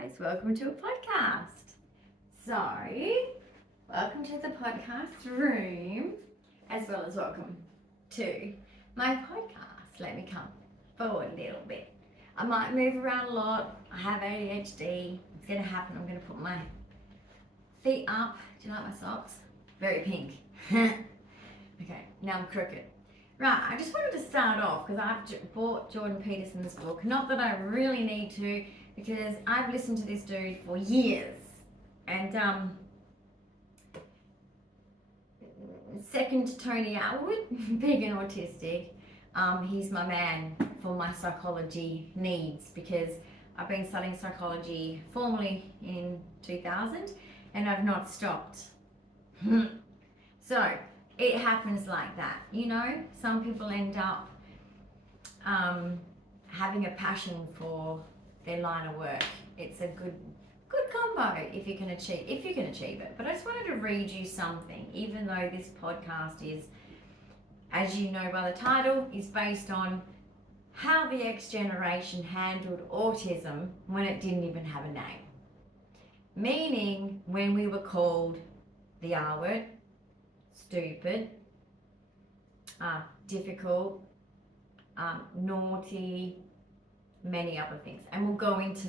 guys, welcome to a podcast. So, welcome to the podcast room, as well as welcome to my podcast. Let me come forward a little bit. I might move around a lot. I have ADHD. It's going to happen. I'm going to put my feet up. Do you like my socks? Very pink. Okay, now I'm crooked. Right, I just wanted to start off because I've bought Jordan Peterson's book. Not that I really need to, because I've listened to this dude for years. And second to Tony Atwood, big and autistic, he's my man for my psychology needs, because I've been studying psychology formally in 2000 and I've not stopped. So it happens like that, you know. Some people end up having a passion for their line of work. It's a good combo if you can achieve it. But I just wanted to read you something, even though this podcast is, as you know by the title, is based on how the X generation handled autism when it didn't even have a name. Meaning when we were called the R word, stupid, difficult, naughty, many other things. And we'll go into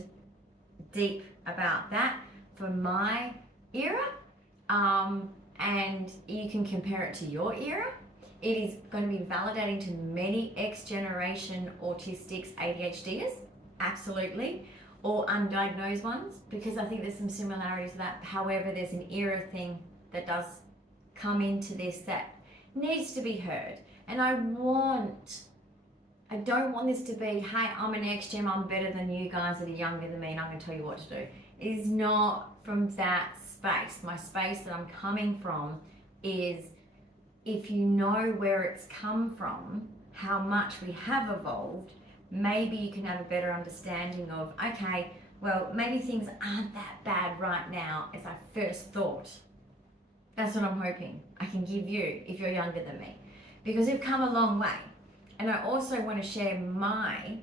deep about that for my era, and you can compare it to your era. It is going to be validating to many X-generation autistics, ADHDers, absolutely, or undiagnosed ones, because I think there's some similarities to that. However, there's an era thing that does come into this that needs to be heard. And I don't want this to be, hey, I'm an X-Gen, I'm better than you guys that are younger than me and I'm going to tell you what to do. It is not from that space. My space that I'm coming from is, if you know where it's come from, how much we have evolved, maybe you can have a better understanding of, okay, well, maybe things aren't that bad right now as I first thought. That's what I'm hoping I can give you if you're younger than me, because we've come a long way. And I also want to share my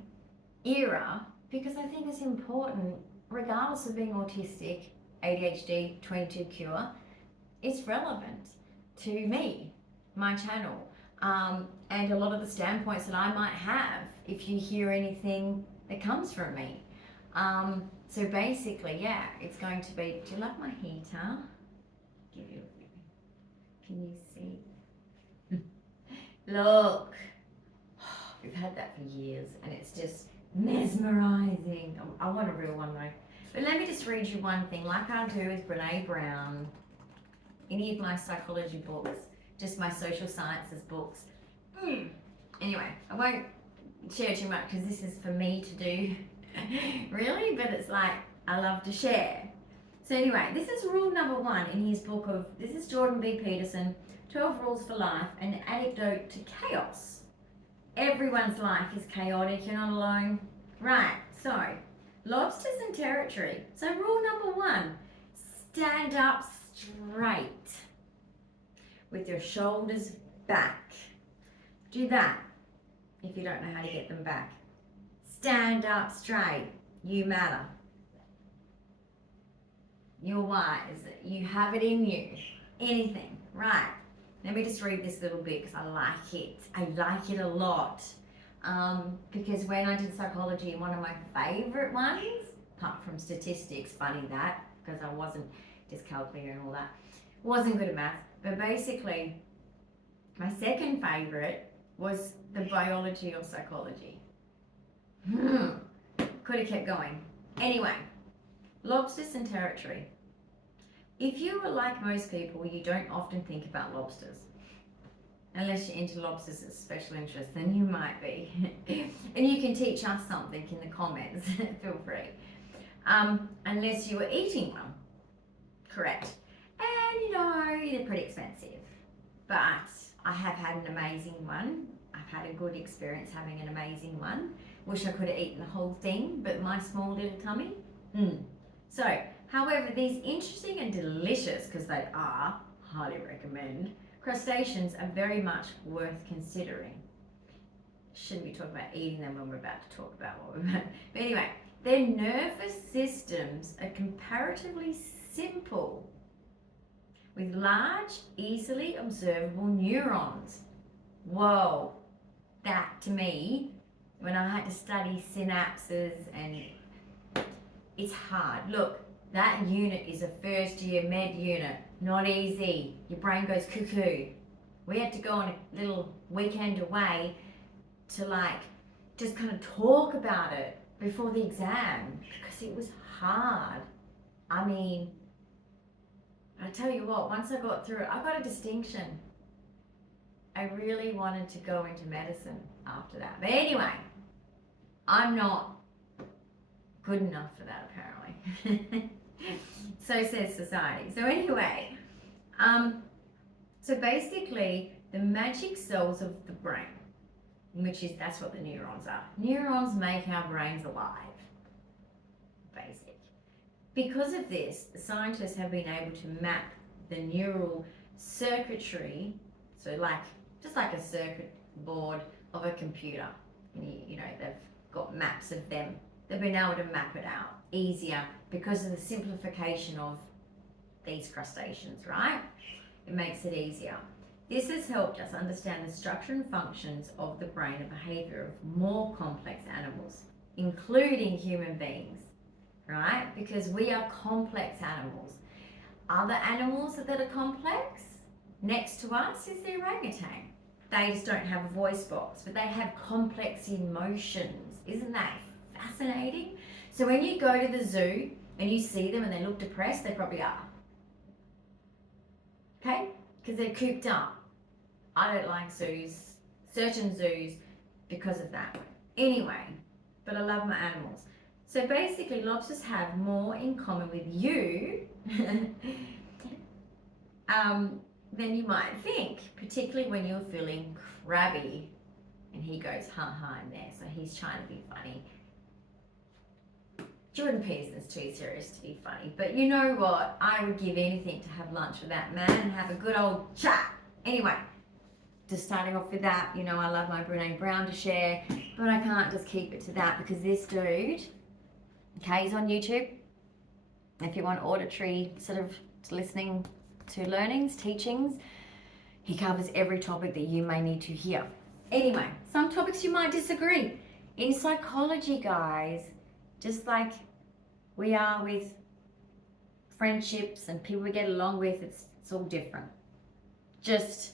era, because I think it's important, regardless of being autistic, ADHD, 22 cure, it's relevant to me, my channel, and a lot of the standpoints that I might have if you hear anything that comes from me. So basically, yeah, it's going to be, do you love my heater? Give you, can you see? Look. We've had that for years and it's just mesmerizing. I want a real one though. But let me just read you one thing, like I do with Brene Brown, any of my psychology books, just my social sciences books. Anyway, I won't share too much because this is for me to do, really, but it's like, I love to share. So anyway, this is rule number 1 in his book of, this is Jordan B. Peterson, 12 Rules for Life, an antidote to chaos. Everyone's life is chaotic, you're not alone. Right, so, lobsters and territory. So rule number 1, stand up straight with your shoulders back. Do that if you don't know how to get them back. Stand up straight, you matter. You're wise, you have it in you, anything, right? Let me just read this little bit because I like it. I like it a lot. Because when I did psychology, one of my favorite ones, apart from statistics, funny that, because I wasn't dyscalculia and all that, wasn't good at math. But basically, my second favorite was the biology of psychology. Could have kept going. Anyway, lobsters and territory. If you are like most people, you don't often think about lobsters. Unless you're into lobsters as a special interest, then you might be. And you can teach us something in the comments, feel free. Unless you were eating one, correct. And you know, they're pretty expensive. But I have had an amazing one. I've had a good experience having an amazing one. Wish I could have eaten the whole thing, but my small little tummy. So, however, these interesting and delicious, because they are, highly recommend, crustaceans are very much worth considering. Shouldn't be talking about eating them when we're about to talk about what we're about. But anyway, their nervous systems comparatively simple with large, easily observable neurons. Whoa, that to me, when I had to study synapses, and it's hard. Look, that unit is a first year med unit, not easy. Your brain goes cuckoo. We had to go on a little weekend away to like just kind of talk about it before the exam because it was hard. I mean, I tell you what, once I got through it, I got a distinction. I really wanted to go into medicine after that. But anyway, I'm not good enough for that apparently. So says society. So anyway, so basically the magic cells of the brain, that's what the neurons are. Neurons make our brains alive. Basic. Because of this, scientists have been able to map the neural circuitry, so just like a circuit board of a computer. You know, they've got maps of them. They've been able to map it out easier because of the simplification of these crustaceans, right? It makes it easier. This has helped us understand the structure and functions of the brain and behavior of more complex animals, including human beings, right? Because we are complex animals. Other animals that are complex next to us is the orangutan. They just don't have a voice box, but they have complex emotions. Isn't that fascinating? So when you go to the zoo and you see them and they look depressed, they probably are. Okay? Because they're cooped up. I don't like zoos, certain zoos, because of that. Anyway, but I love my animals. So basically, lobsters have more in common with you than you might think, particularly when you're feeling crabby. And he goes, ha in there, so he's trying to be funny. Jordan Peterson's too serious to be funny, but you know what? I would give anything to have lunch with that man and have a good old chat. Anyway, just starting off with that, you know, I love my Brene Brown to share, but I can't just keep it to that because this dude, okay, he's on YouTube. If you want auditory sort of listening to learnings, teachings, he covers every topic that you may need to hear. Anyway, some topics you might disagree. In psychology, guys, just like we are with friendships and people we get along with, it's all different. Just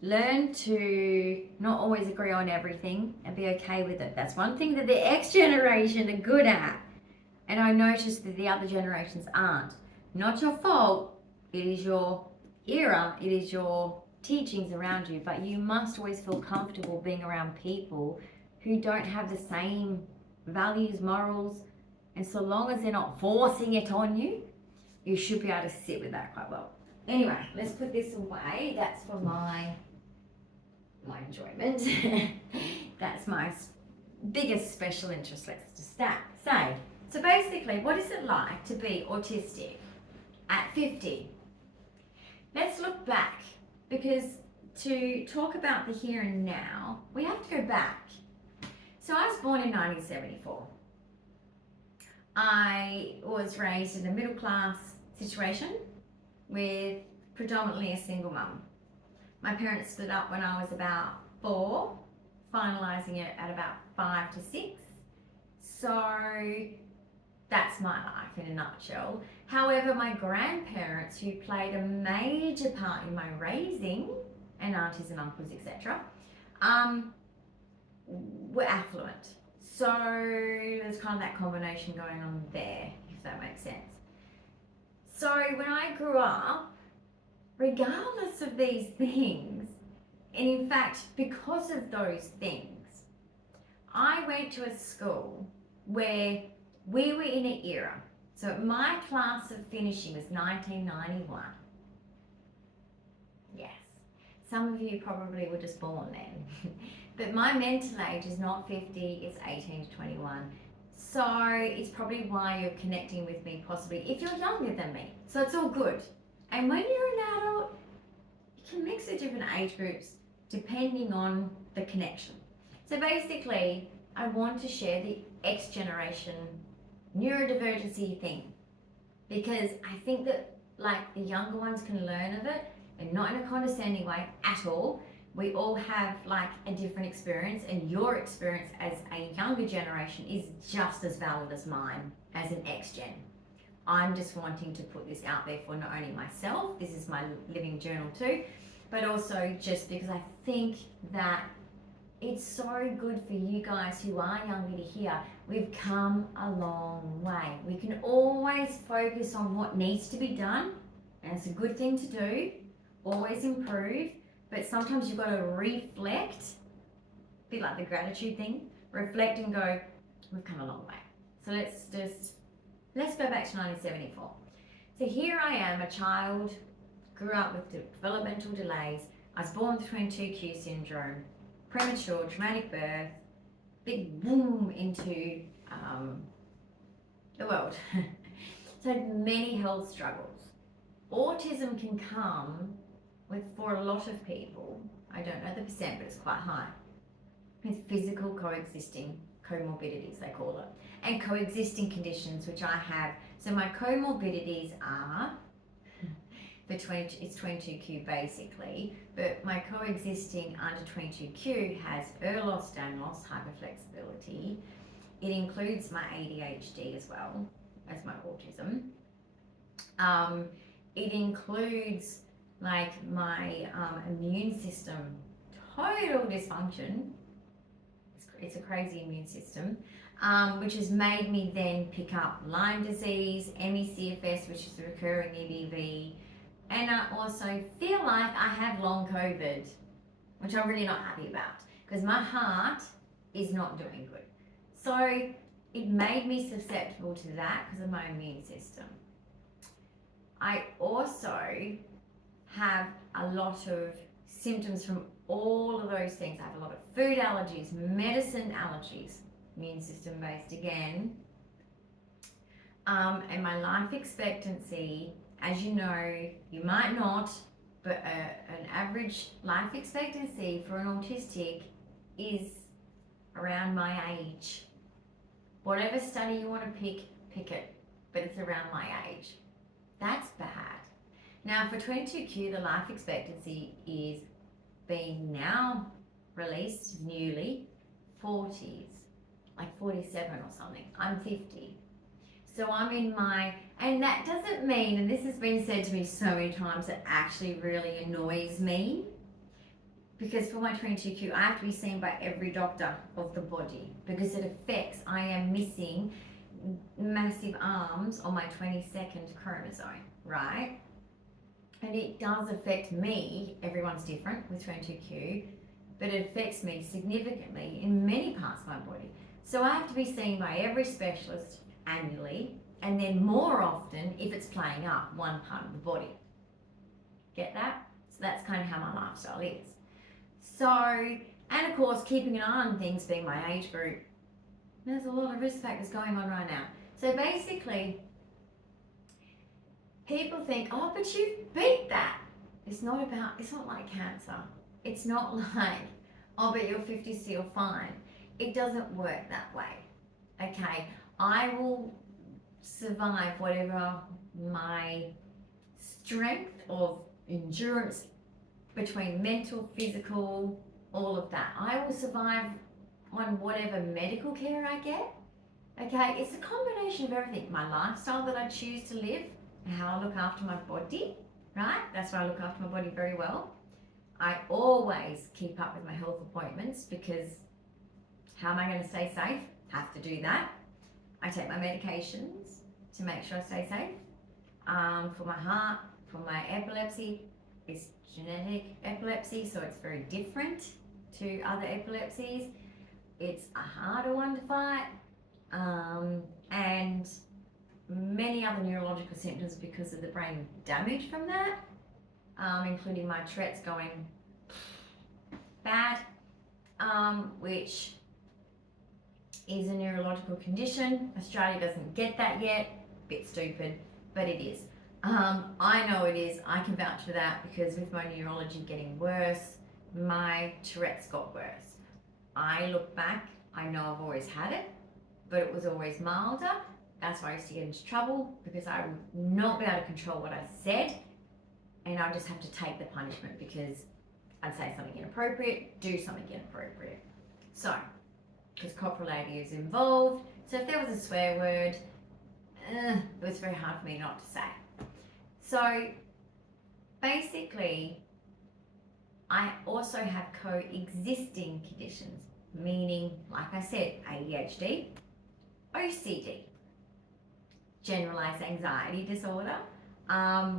learn to not always agree on everything and be okay with it. That's one thing that the X generation are good at. And I noticed that the other generations aren't. Not your fault. It is your era. It is your teachings around you. But you must always feel comfortable being around people who don't have the same values, morals. And so long as they're not forcing it on you, you should be able to sit with that quite well. Anyway, let's put this away. That's for my enjoyment. That's my biggest special interest. Let's just say. So basically, what is it like to be autistic at 50? Let's look back, because to talk about the here and now, we have to go back. So I was born in 1974. I was raised in a middle class situation with predominantly a single mum. My parents split up when I was about 4, finalising it at about 5 to 6. So that's my life in a nutshell. However, my grandparents, who played a major part in my raising, and aunties and uncles, etc., were affluent. So there's kind of that combination going on there, if that makes sense. So when I grew up, regardless of these things, and in fact, because of those things, I went to a school where we were in an era. So my class of finishing was 1991. Yes, some of you probably were just born then. But my mental age is not 50, it's 18 to 21. So it's probably why you're connecting with me possibly if you're younger than me. So it's all good. And when you're an adult, you can mix the different age groups depending on the connection. So basically, I want to share the X generation neurodivergency thing. because I think that like the younger ones can learn of it, and not in a condescending way at all. We all have like a different experience, and your experience as a younger generation is just as valid as mine as an X-Gen. I'm just wanting to put this out there for not only myself, this is my living journal too, but also just because I think that it's so good for you guys who are younger to hear. We've come a long way. We can always focus on what needs to be done, and it's a good thing to do, always improve, but sometimes you've got to reflect, a bit like the gratitude thing, reflect and go, we've come a long way. So let's go back to 1974. So here I am, a child, grew up with developmental delays. I was born with 22q syndrome, premature, traumatic birth, big boom into the world. So many health struggles. Autism can come with, for a lot of people, I don't know the percent, but it's quite high, with physical coexisting comorbidities, they call it, and coexisting conditions, which I have. So my comorbidities are, it's 22q basically, but my coexisting under 22q has loss, Dan loss, hyperflexibility. It includes my ADHD as well as my autism. It includes like my immune system, total dysfunction. It's a crazy immune system, which has made me then pick up Lyme disease, ME/CFS, which is the recurring EBV, and I also feel like I have long COVID, which I'm really not happy about because my heart is not doing good. So it made me susceptible to that because of my immune system. I also have a lot of symptoms from all of those things. I have a lot of food allergies, medicine allergies, immune system based again. And my life expectancy, as you know, you might not, but an average life expectancy for an autistic is around my age. Whatever study you want to pick it, but it's around my age. That's bad. Now for 22q, the life expectancy is being now released newly 40s, like 47 or something. I'm 50. So I'm in my, and that doesn't mean, and this has been said to me so many times, it actually really annoys me, because for my 22q, I have to be seen by every doctor of the body because it affects, I am missing massive arms on my 22nd chromosome, right? And it does affect me, everyone's different with 22q, but it affects me significantly in many parts of my body. So I have to be seen by every specialist annually, and then more often if it's playing up one part of the body. Get that? So that's kind of how my lifestyle is. So, and of course, keeping an eye on things being my age group. There's a lot of risk factors going on right now. So basically, people think, oh, but you beat that. It's not like cancer. It's not like, oh, but you're 50, so you're fine. It doesn't work that way. Okay, I will survive whatever my strength of endurance between mental, physical, all of that. I will survive on whatever medical care I get. Okay, it's a combination of everything. My lifestyle that I choose to live, and how I look after my body, right? That's why I look after my body very well. I always keep up with my health appointments because how am I going to stay safe? Have to do that. I take my medications to make sure I stay safe. For my heart, for my epilepsy, it's genetic epilepsy, so it's very different to other epilepsies. It's a harder one to fight, and many other neurological symptoms because of the brain damage from that, including my Tourette's going bad, which is a neurological condition. Australia doesn't get that yet. Bit stupid, but it is. I know it is. I can vouch for that because with my neurology getting worse, my Tourette's got worse. I look back, I know I've always had it, but it was always milder, That's why I used to get into trouble, because I would not be able to control what I said, and I'd just have to take the punishment because I'd say something inappropriate, do something inappropriate. So, because copulating is involved, so if there was a swear word, it was very hard for me not to say. So, basically, I also have coexisting conditions, meaning, like I said, ADHD, OCD, generalized anxiety disorder,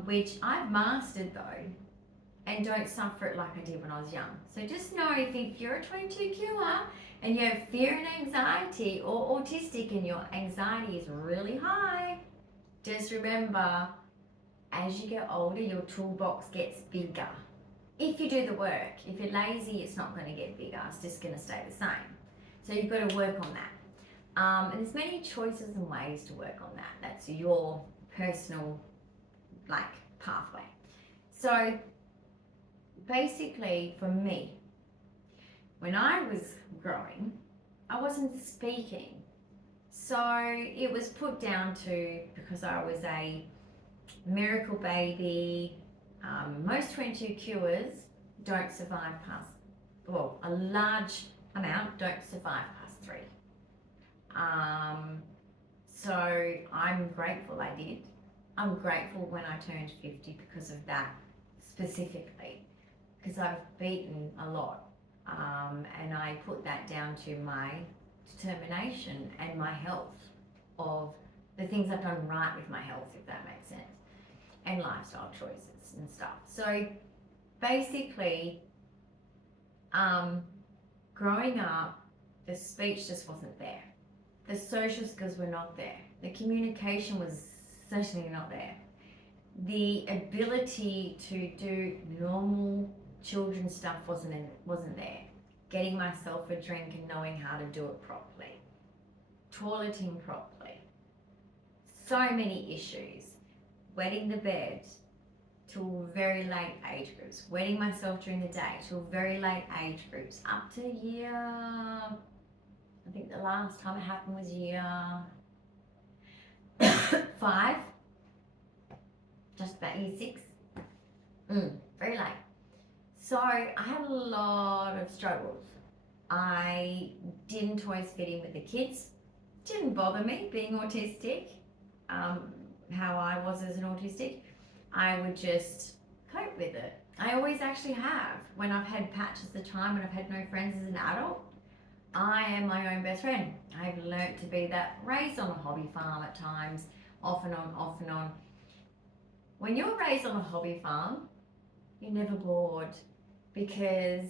which I've mastered though, and don't suffer it like I did when I was young. So just know if you're a 22Qer and you have fear and anxiety, or autistic and your anxiety is really high, just remember, as you get older, your toolbox gets bigger. If you do the work. If you're lazy, it's not going to get bigger, it's just going to stay the same. So you've got to work on that. And there's many choices and ways to work on that. That's your personal, pathway. So basically, for me, when I was growing, I wasn't speaking. So it was put down to, because I was a miracle baby, most 22Qers don't survive past, well, a large amount don't survive past 3. So I'm grateful I did. I'm grateful when I turned 50 because of that specifically, because I've beaten a lot, and I put that down to my determination and my health, of the things I've done right with my health, if that makes sense, and lifestyle choices and stuff. So basically, growing up, the speech just wasn't there. The social skills were not there. The communication was certainly not there. The ability to do normal children's stuff wasn't there. Getting myself a drink and knowing how to do it properly. Toileting properly. So many issues. Wetting the bed till very late age groups. Wetting myself during the day till very late age groups. Up to year, I think the last time it happened was year 5. Just about year 6. Very late. So I had a lot of struggles. I didn't always fit in with the kids. Didn't bother me being autistic, how I was as an autistic. I would just cope with it. I always actually have. When I've had patches of time, when I've had no friends as an adult, I am my own best friend. I've learnt to be that, raised on a hobby farm at times, off and on, off and on. When you're raised on a hobby farm, you're never bored, because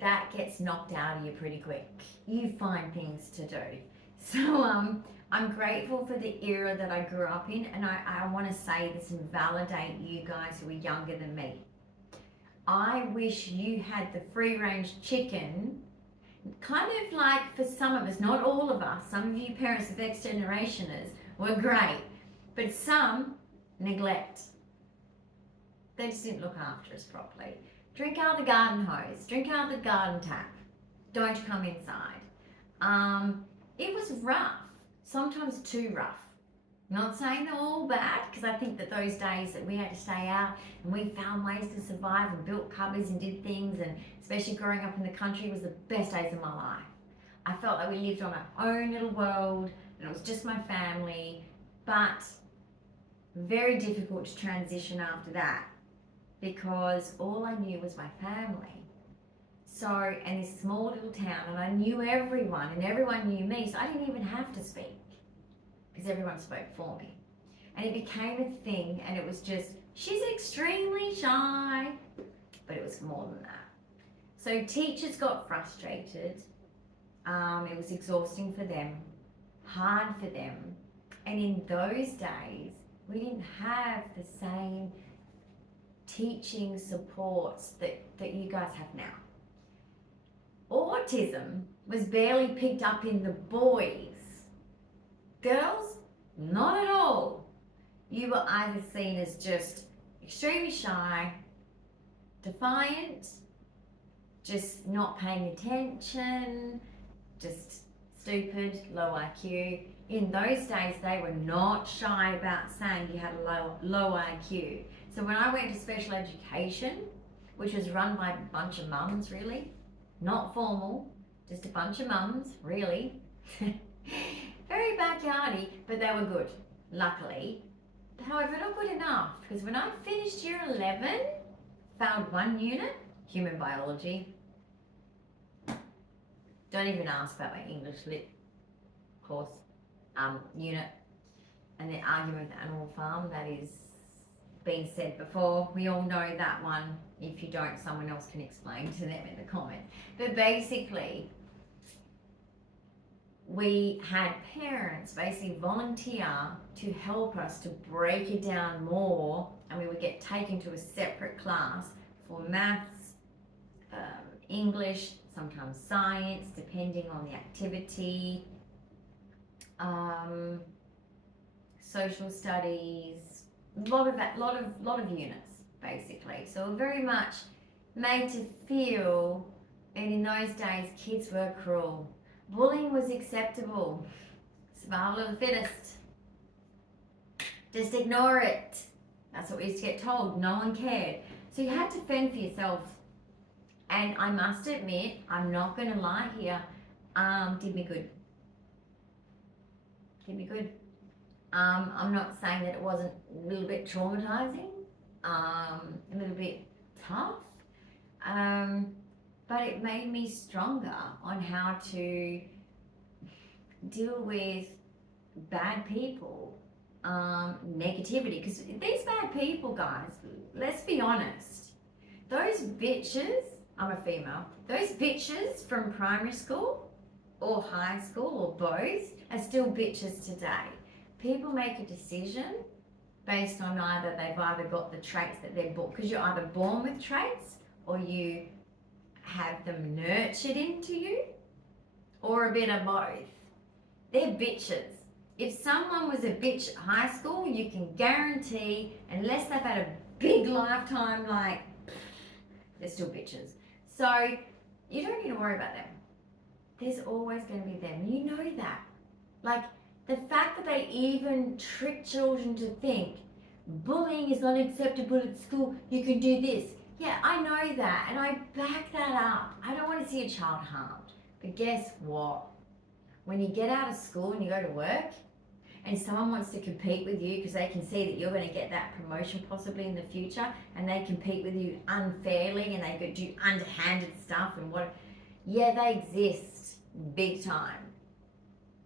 that gets knocked out of you pretty quick. You find things to do. So I'm grateful for the era that I grew up in, and I want to say this and validate you guys who are younger than me. I wish you had the free-range chicken, kind of like for some of us, not all of us, some of you parents of X generationers were great, but some neglect. They just didn't look after us properly. Drink out of the garden hose, drink out of the garden tap, don't come inside. It was rough, sometimes too rough. Not saying they're all bad, because I think that those days that we had to stay out and we found ways to survive and built cupboards and did things, and especially growing up in the country, was the best days of my life. I felt like we lived on our own little world and it was just my family, but very difficult to transition after that, because all I knew was my family. So, and this small little town, and I knew everyone and everyone knew me, so I didn't even have to speak, because everyone spoke for me. And it became a thing, and it was just, she's extremely shy, but it was more than that. So teachers got frustrated. It was exhausting for them, hard for them. And in those days, we didn't have the same teaching supports that you guys have now. Autism was barely picked up in the boys. Girls, not at all. You were either seen as just extremely shy, defiant, just not paying attention, just stupid, low IQ. in those days, they were not shy about saying you had a low IQ. So when I went to special education, which was run by a bunch of mums, really, not formal, just a bunch of mums, really, very backyardy, but they were good, luckily. However, not good enough, because when I finished year 11, found one unit, human biology. Don't even ask about my English lit course unit, and the argument with Animal Farm, that is been said before. We all know that one. If you don't, someone else can explain to them in the comment. But basically, we had parents basically volunteer to help us to break it down more, and we would get taken to a separate class for maths, English, sometimes science, depending on the activity, social studies, lot of units basically. So we're very much made to feel, and in those days kids were cruel. Bullying was acceptable. Survival of the fittest. Just ignore it. That's what we used to get told. No one cared. So you had to fend for yourself. And I must admit, I'm not going to lie here, did me good. Did me good. I'm not saying that it wasn't a little bit traumatizing, a little bit tough, but it made me stronger on how to deal with bad people, negativity. Because these bad people, guys, let's be honest, those bitches, I'm a female, those bitches from primary school or high school or both are still bitches today. People make a decision based on either they've either got the traits that they're born, because you're either born with traits or you have them nurtured into you, or a bit of both. They're bitches. If someone was a bitch at high school, you can guarantee, unless they've had a big lifetime, like, they're still bitches. So you don't need to worry about them. There's always going to be them. You know that. Like, the fact that they even trick children to think bullying is not acceptable at school, you can do this. Yeah, I know that, and I back that up. I don't want to see a child harmed. But guess what? When you get out of school and you go to work, and someone wants to compete with you because they can see that you're going to get that promotion possibly in the future, and they compete with you unfairly and they go do underhanded stuff and what, yeah, they exist big time.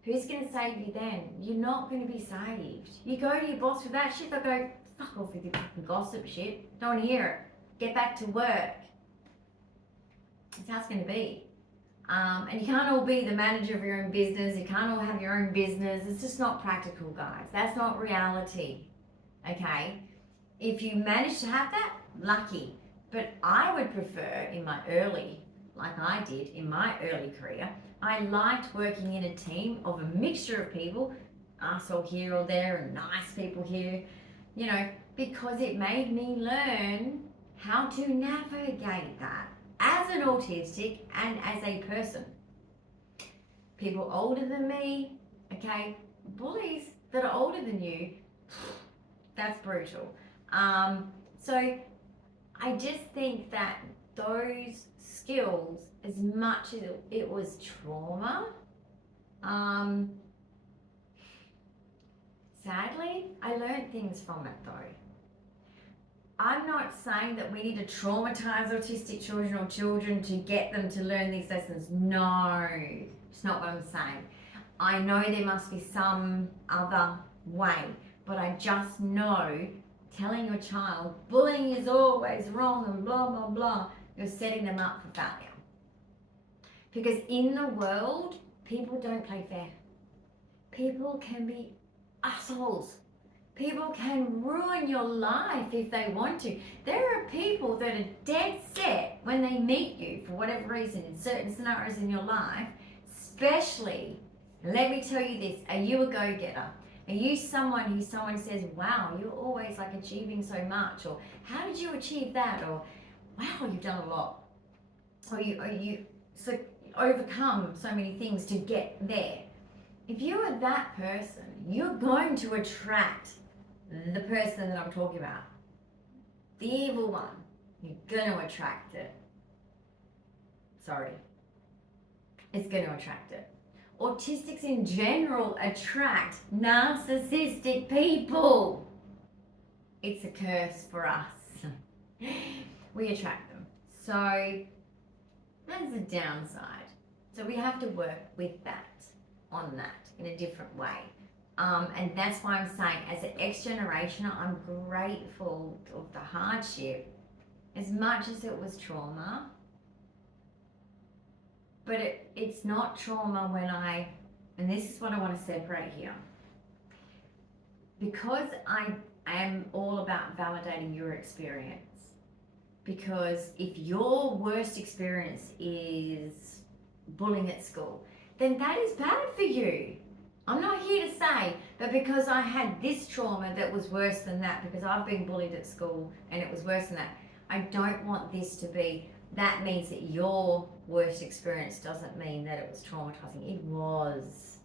Who's going to save you then? You're not going to be saved. You go to your boss with that shit, they'll go, fuck off with your fucking gossip shit. Don't want to hear it. Get back to work. That's how it's going to be. And you can't all be the manager of your own business. You can't all have your own business. It's just not practical, guys. That's not reality. Okay? If you manage to have that, lucky. But I would prefer in my early, like I did in my early career, I liked working in a team of a mixture of people, us all here or there and nice people here, you know, because it made me learn how to navigate that as an autistic and as a person. People older than me, okay, bullies that are older than you, that's brutal. So I just think that those skills, as much as it was trauma, sadly, I learned things from it though. I'm not saying that we need to traumatize autistic children or children to get them to learn these lessons. No, it's not what I'm saying. I know there must be some other way, but I just know telling your child bullying is always wrong and blah, blah, blah, you're setting them up for failure. Because in the world, people don't play fair. People can be assholes. People can ruin your life if they want to. There are people that are dead set when they meet you for whatever reason in certain scenarios in your life, especially, let me tell you this, are you a go-getter? Are you someone who someone says, wow, you're always like achieving so much, or how did you achieve that, or wow, you've done a lot, or you so overcome so many things to get there. If you are that person, you're going to attract the person that I'm talking about. The evil one. You're going to attract it. Sorry. It's going to attract it. Autistics in general attract narcissistic people. It's a curse for us. We attract them. So that's the downside. So we have to work with that, on that, in a different way. And that's why I'm saying, as an X-generationer, I'm grateful of the hardship, as much as it was trauma. But it's not trauma when and this is what I want to separate here. Because I am all about validating your experience. Because if your worst experience is bullying at school, then that is bad for you. I'm not here to say, but because I had this trauma that was worse than that, because I've been bullied at school and it was worse than that, I don't want this to be, that means that your worst experience doesn't mean that it was traumatizing. It was.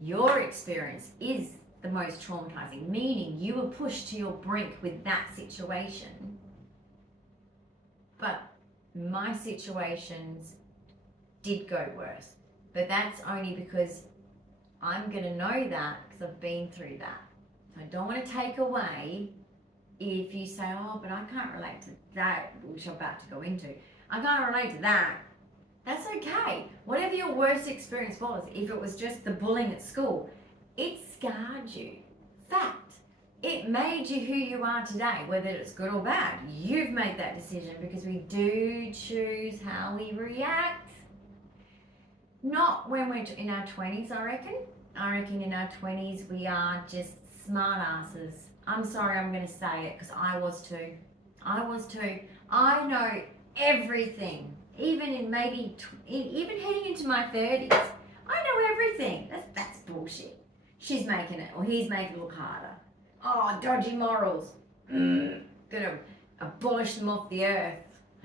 Your experience is the most traumatizing, meaning you were pushed to your brink with that situation. But my situations did go worse. But that's only because I'm going to know that because I've been through that. So I don't want to take away if you say, oh, but I can't relate to that, which I'm about to go into. I can't relate to that. That's okay. Whatever your worst experience was, if it was just the bullying at school, it scarred you. Fact. It made you who you are today, whether it's good or bad. You've made that decision because we do choose how we react. Not when we're in our 20s, I reckon. I reckon in our 20s we are just smart asses. I'm sorry, I'm going to say it because I was too. I was too. I know everything. Even in maybe, even heading into my 30s, I know everything. That's bullshit. She's making it, or he's making it look harder. Oh, dodgy morals. Gonna abolish them off the earth.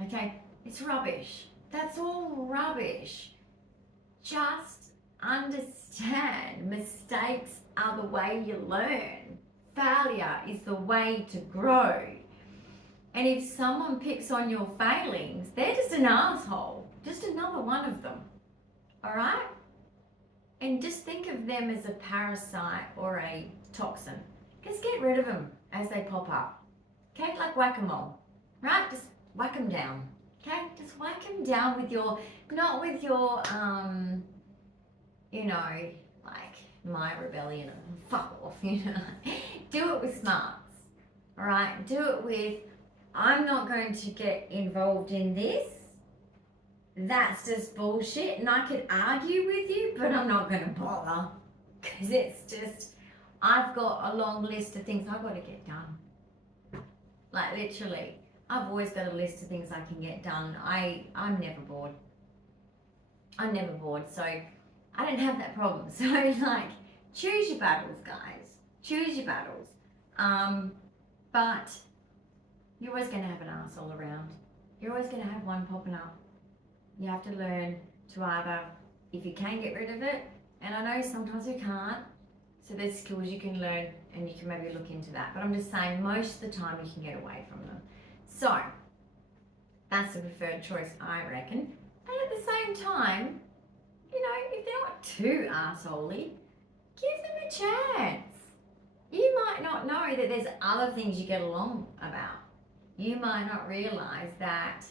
Okay, it's rubbish. That's all rubbish. Just understand mistakes are the way you learn. Failure is the way to grow. And if someone picks on your failings, they're just an asshole. Just another one of them. All right? And just think of them as a parasite or a toxin. Just get rid of them as they pop up. Okay? Like whack-a-mole. Right? Just whack them down. Okay? Just whack them down with your, not with your, you know, like my rebellion and fuck off, you know. Do it with smarts. All right? Do it with, I'm not going to get involved in this. That's just bullshit. And I could argue with you, but I'm not going to bother. Because it's just, I've got a long list of things I've got to get done. Like literally, I've always got a list of things I can get done. I'm never bored. I'm never bored. So I don't have that problem. So like, choose your battles, guys. Choose your battles. But you're always going to have an arsehole around. You're always going to have one popping up. You have to learn to either, if you can get rid of it, and I know sometimes you can't, so there's skills you can learn and you can maybe look into that. But I'm just saying most of the time you can get away from them. So that's the preferred choice, I reckon. And at the same time, you know, if they're not too arseholey, give them a chance. You might not know that there's other things you get along about. You might not realize that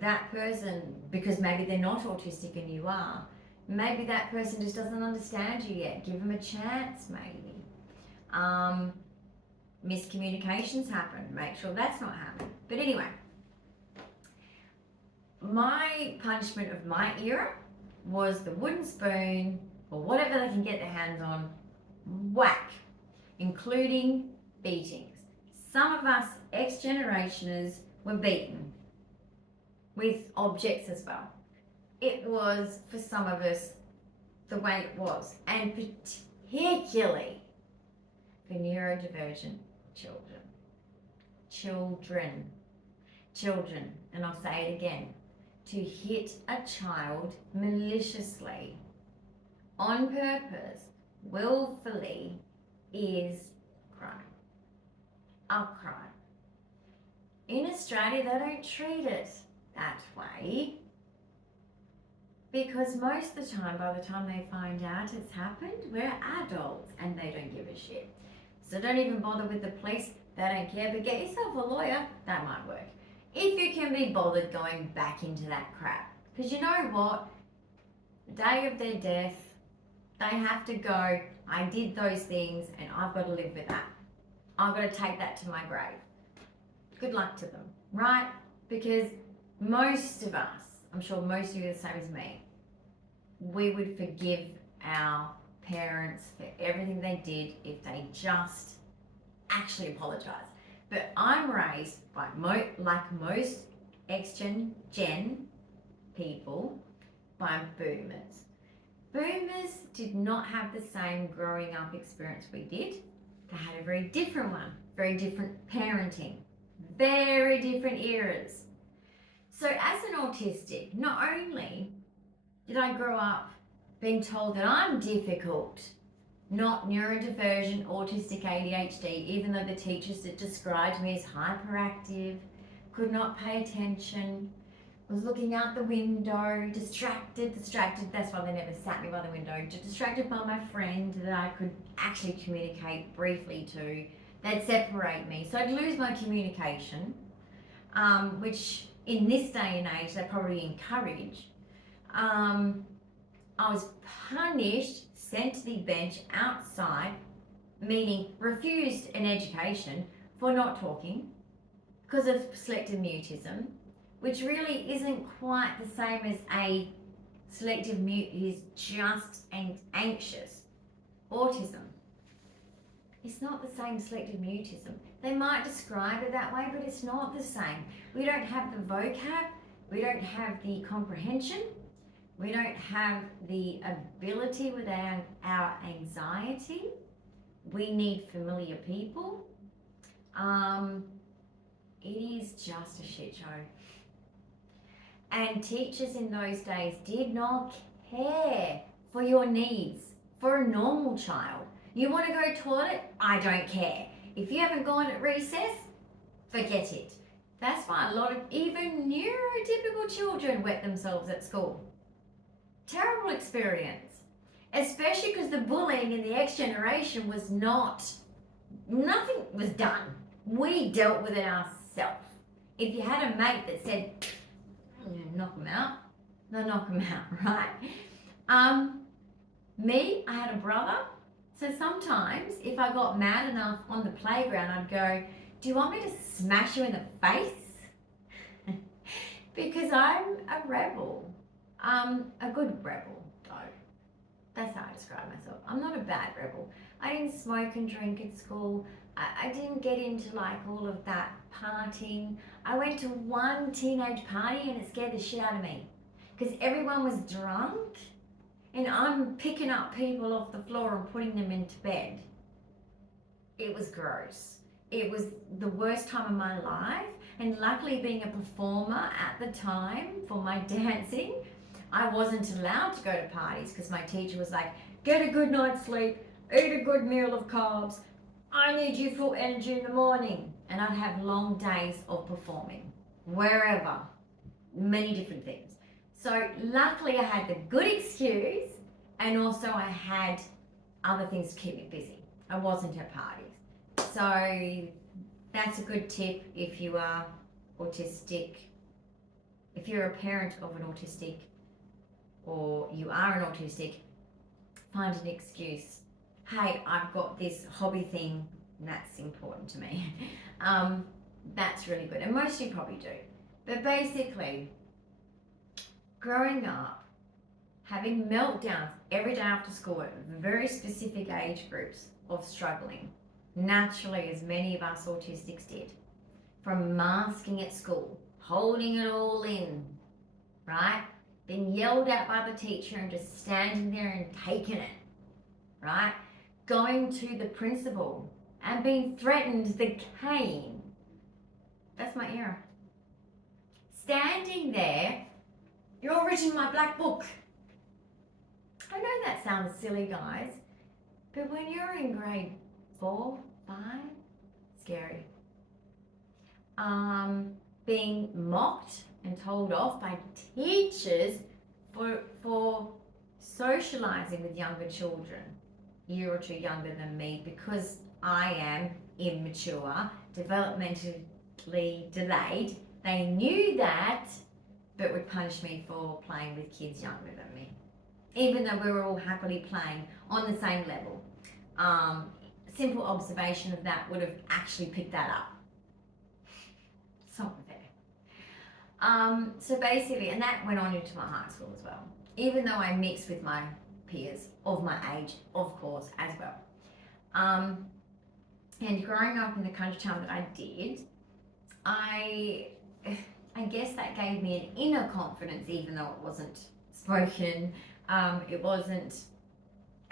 that person, because maybe they're not autistic and you are, maybe that person just doesn't understand you yet. Give them a chance, maybe. Miscommunications happen. Make sure that's not happening. But anyway, my punishment of my era was the wooden spoon or whatever they can get their hands on, whack, including beatings. Some of us ex-generationers were beaten with objects as well. It was, for some of us, the way it was, and particularly for neurodivergent children. Children, and I'll say it again, to hit a child maliciously, on purpose, willfully is cry. I'll cry. In Australia, they don't treat it that way because most of the time, by the time they find out it's happened, we're adults and they don't give a shit. So don't even bother with the police, they don't care, but get yourself a lawyer, that might work. If you can be bothered going back into that crap. Because you know what? The day of their death, they have to go, I did those things and I've got to live with that. I've got to take that to my grave. Good luck to them, right? Because most of us, I'm sure most of you are the same as me, we would forgive our parents for everything they did if they just actually apologise. But I'm raised by like most X-Gen people by boomers. Boomers did not have the same growing up experience we did. They had a very different one, very different parenting, very different eras. So as an autistic, not only did I grow up being told that I'm difficult, not neurodivergent, autistic, ADHD, even though the teachers that described me as hyperactive, could not pay attention, was looking out the window, distracted, that's why they never sat me by the window, distracted by my friend that I could actually communicate briefly to. They'd separate me, so I'd lose my communication, which in this day and age they probably encourage. I was punished, sent to the bench outside, meaning refused an education for not talking because of selective mutism, which really isn't quite the same as a selective mute who's just anxious. Autism. It's not the same as selective mutism. They might describe it that way, but it's not the same. We don't have the vocab, we don't have the comprehension, we don't have the ability with our anxiety. We need familiar people. It is just a shit show. And teachers in those days did not care for your needs, for a normal child. You want to go toilet? I don't care. If you haven't gone at recess, forget it. That's why a lot of even neurotypical children wet themselves at school. Terrible experience. Especially because the bullying in the X generation was nothing was done. We dealt with it ourselves. If you had a mate that said, knock them out, they'll knock them out, right? Me, I had a brother. So sometimes if I got mad enough on the playground, I'd go, do you want me to smash you in the face? Because I'm a rebel. A good rebel, though. That's how I describe myself. I'm not a bad rebel. I didn't smoke and drink at school. I didn't get into like all of that partying. I went to one teenage party and it scared the shit out of me because everyone was drunk and I'm picking up people off the floor and putting them into bed. It was gross. It was the worst time of my life, and luckily being a performer at the time for my dancing, I wasn't allowed to go to parties because my teacher was like, get a good night's sleep, eat a good meal of carbs, I need you full energy in the morning. And I'd have long days of performing, wherever, many different things. So luckily I had the good excuse, and also I had other things to keep me busy. I wasn't at parties. So that's a good tip if you are autistic, if you're a parent of an autistic, or you are an autistic, find an excuse. Hey, I've got this hobby thing, and that's important to me. That's really good, and most of you probably do. But basically, growing up, having meltdowns every day after school at very specific age groups of struggling, naturally, as many of us autistics did, from masking at school, holding it all in, right? Being yelled at by the teacher and just standing there and taking it, right? Going to the principal and being threatened the cane. That's my era. Standing there, you're written my black book. I know that sounds silly, guys, But when you're in grade 4, 5, scary. Being mocked and told off by teachers for socializing with younger children, a year or two younger than me, because I am immature, developmentally delayed. They knew that, but would punish me for playing with kids younger than me, even though we were all happily playing on the same level. Simple observation of that would have actually picked that up. So unfair. So basically, and that went on into my high school as well, even though I mixed with my peers of my age, of course, as well. And growing up in the country town that I did, I guess that gave me an inner confidence, even though it wasn't spoken, it wasn't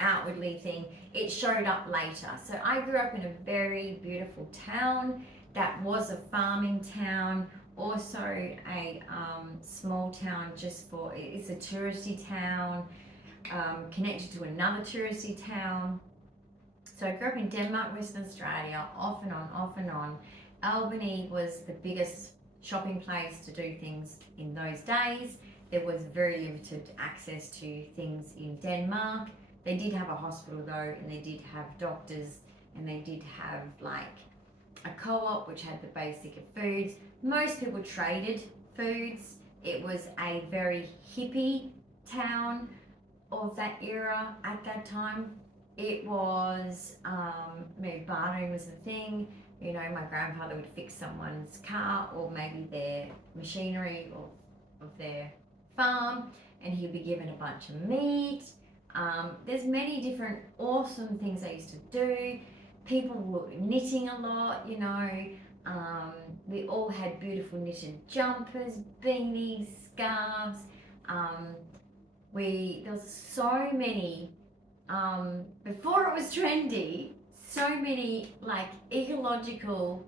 outwardly thing, it showed up later. So I grew up in a very beautiful town that was a farming town, also a small town it's a touristy town, connected to another touristy town. So I grew up in Denmark, Western Australia, off and on. Albany was the biggest shopping place to do things in those days. There was very limited access to things in Denmark. They did have a hospital though, and they did have doctors, and they did have like a co-op which had the basic of foods. Most people traded foods. It was a very hippie town of that era at that time. It was, bartering was the thing. You know, my grandfather would fix someone's car or maybe their machinery of their farm, and he'd be given a bunch of meat. There's many different awesome things I used to do. People were knitting a lot, you know. We all had beautiful knitted jumpers, beanies, scarves. There was so many, before it was trendy, so many like ecological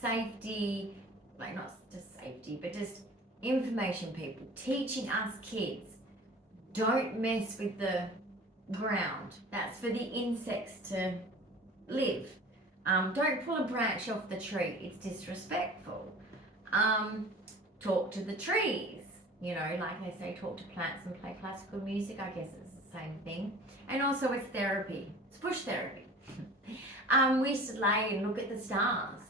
safety, like not just safety, but just information people teaching us kids, don't mess with the ground. That's for the insects to live. Don't pull a branch off the tree. It's disrespectful. Talk to the trees. You know, like they say, talk to plants and play classical music. I guess it's the same thing. And also it's therapy. It's bush therapy. We used to lay and look at the stars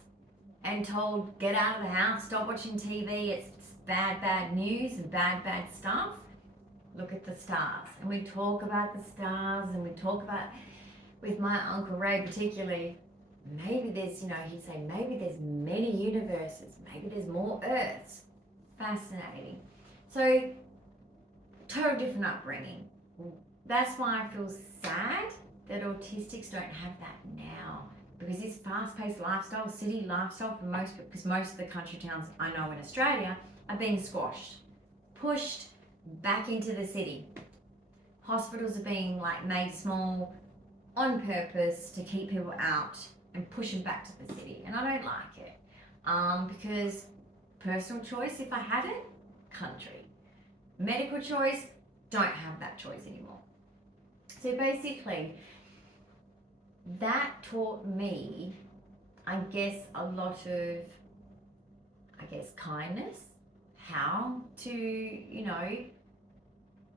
and told, get out of the house, stop watching TV. It's bad news and bad stuff. Look at the stars. And we talk about the stars, and we talk about, with my Uncle Ray particularly, maybe there's, you know, he'd say, maybe there's many universes, maybe there's more Earths. Fascinating. So, total different upbringing. That's why I feel sad that autistics don't have that now, because this fast-paced lifestyle, city lifestyle, because most of the country towns I know in Australia are being squashed, pushed back into the city. Hospitals are being like made small on purpose to keep people out and push them back to the city, and I don't like it, because personal choice, if I had it, country. Medical choice, don't have that choice anymore. So basically, that taught me, I guess, a lot of, kindness, how to, you know,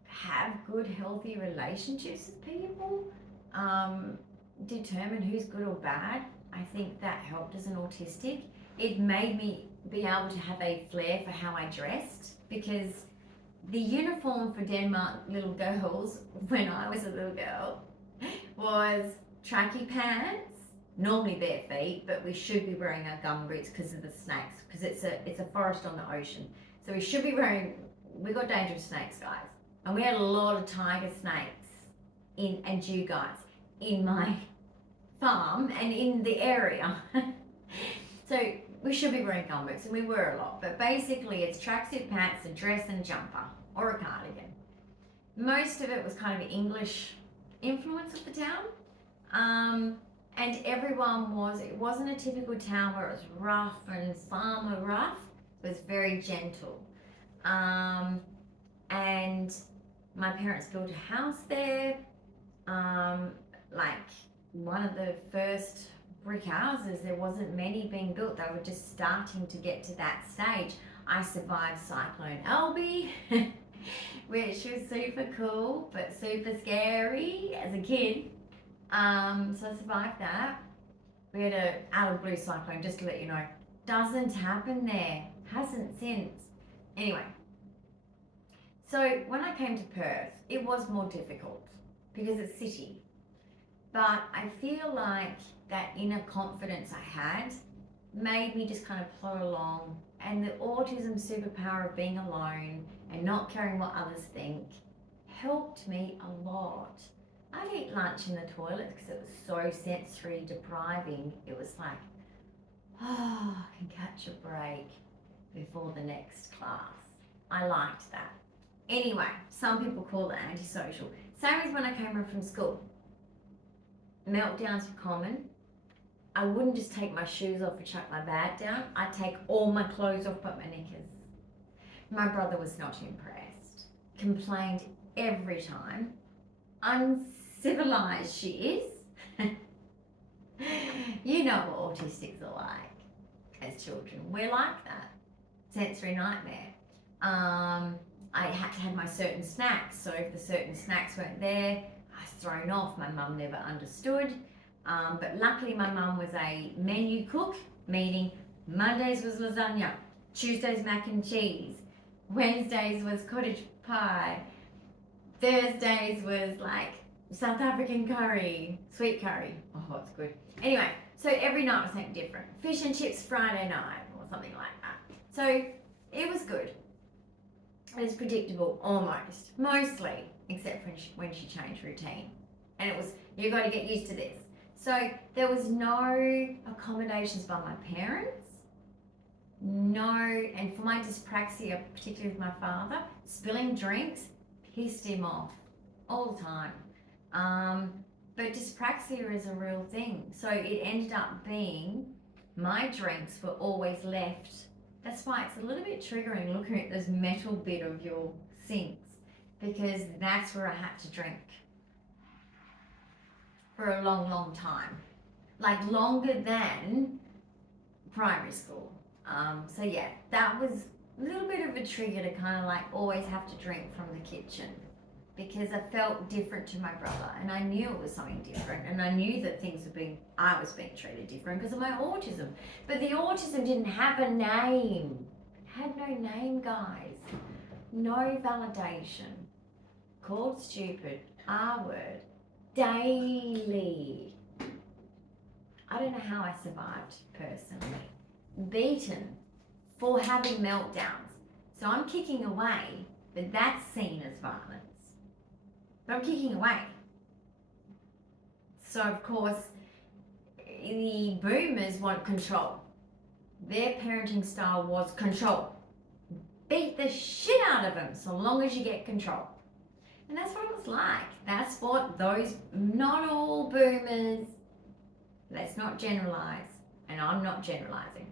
have good, healthy relationships with people, determine who's good or bad. I think that helped as an autistic. It made me be able to have a flair for how I dressed, because the uniform for Denmark little girls, when I was a little girl, was tracky pants, normally bare feet, but we should be wearing our gumboots because of the snakes, because it's a forest on the ocean. So we should be we got dangerous snakes, guys. And we had a lot of tiger snakes and dugongs in my farm and in the area. So we should be wearing gumboots, and we were a lot. But basically it's tracksuit pants, a dress and jumper, or a cardigan. Most of it was kind of English influence of the town. And everyone it wasn't a typical town where it was rough and farmer rough. It was very gentle. And my parents built a house there. like one of the first brick houses, there wasn't many being built. They were just starting to get to that stage. I survived Cyclone Albie, which was super cool, but super scary as a kid. So I survived that. We had a out of blue cyclone, just to let you know. Doesn't happen there. Hasn't since. Anyway. So when I came to Perth, it was more difficult because it's city. But I feel like that inner confidence I had made me just kind of plod along. And the autism superpower of being alone and not caring what others think helped me a lot. I'd eat lunch in the toilet because it was so sensory depriving. It was like, oh, I can catch a break before the next class. I liked that. Anyway, some people call it antisocial. Same as when I came home from school. Meltdowns were common. I wouldn't just take my shoes off and chuck my bag down. I'd take all my clothes off but my knickers. My brother was not impressed. Complained every time. Uncivilized she is. You know what autistics are like as children. We're like that. Sensory nightmare. I had to have my certain snacks, so if the certain snacks weren't there, I was thrown off. My mum never understood. But luckily my mum was a menu cook, meaning Mondays was lasagna, Tuesdays mac and cheese, Wednesdays was cottage pie, Thursdays was like South African curry, sweet curry. Oh, it's good. Anyway, so every night was something different. Fish and chips Friday night or something like that. So it was good. It was predictable, almost. Mostly, except when she changed routine. And it was, you got to get used to this. So there was no accommodations by my parents. No, and for my dyspraxia, particularly with my father, spilling drinks pissed him off all the time. But dyspraxia is a real thing. So it ended up being my drinks were always left. That's why it's a little bit triggering looking at this metal bit of your sinks, because that's where I had to drink for a long, long time. Like longer than primary school. So yeah, that was a little bit of a trigger to kind of like always have to drink from the kitchen, because I felt different to my brother and I knew it was something different, and I knew that I was being treated different because of my autism. But the autism didn't have a name. It had no name, guys. No validation. Called stupid, R-word, daily. I don't know how I survived personally. Beaten for having meltdowns. So I'm kicking away, but that's seen as violence. But I'm kicking away. So of course, the boomers want control. Their parenting style was control. Beat the shit out of them so long as you get control. And that's what it was like. That's what those, not all boomers, let's not generalize, and I'm not generalizing,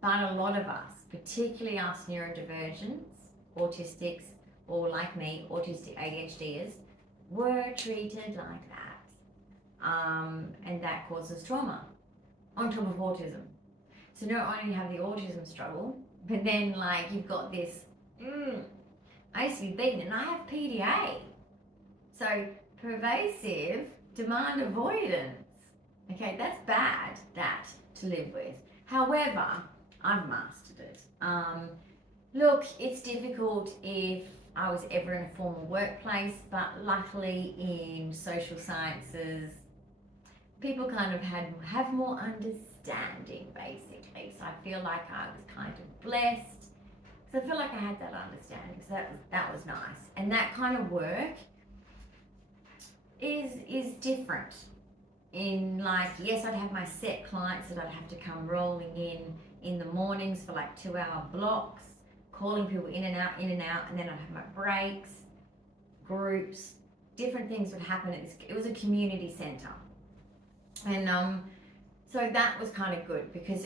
but a lot of us, particularly us neurodivergents, autistics, or like me, autistic ADHDers, were treated like that. And that causes trauma on top of autism. So not only have the autism struggle, but then like you've got this, I used to be beaten and I have PDA. So pervasive demand avoidance. Okay, that's bad, that to live with. However, I've mastered it. Look, it's difficult if I was ever in a formal workplace, but luckily in social sciences, people kind of have more understanding, basically. So I feel like I was kind of blessed. So I feel like I had that understanding. So that was nice. And that kind of work is different. In like, yes, I'd have my set clients that I'd have to come rolling in the mornings for like 2-hour blocks, calling people in and out, and then I'd have my breaks, groups, different things would happen. It was a community centre. And so that was kind of good because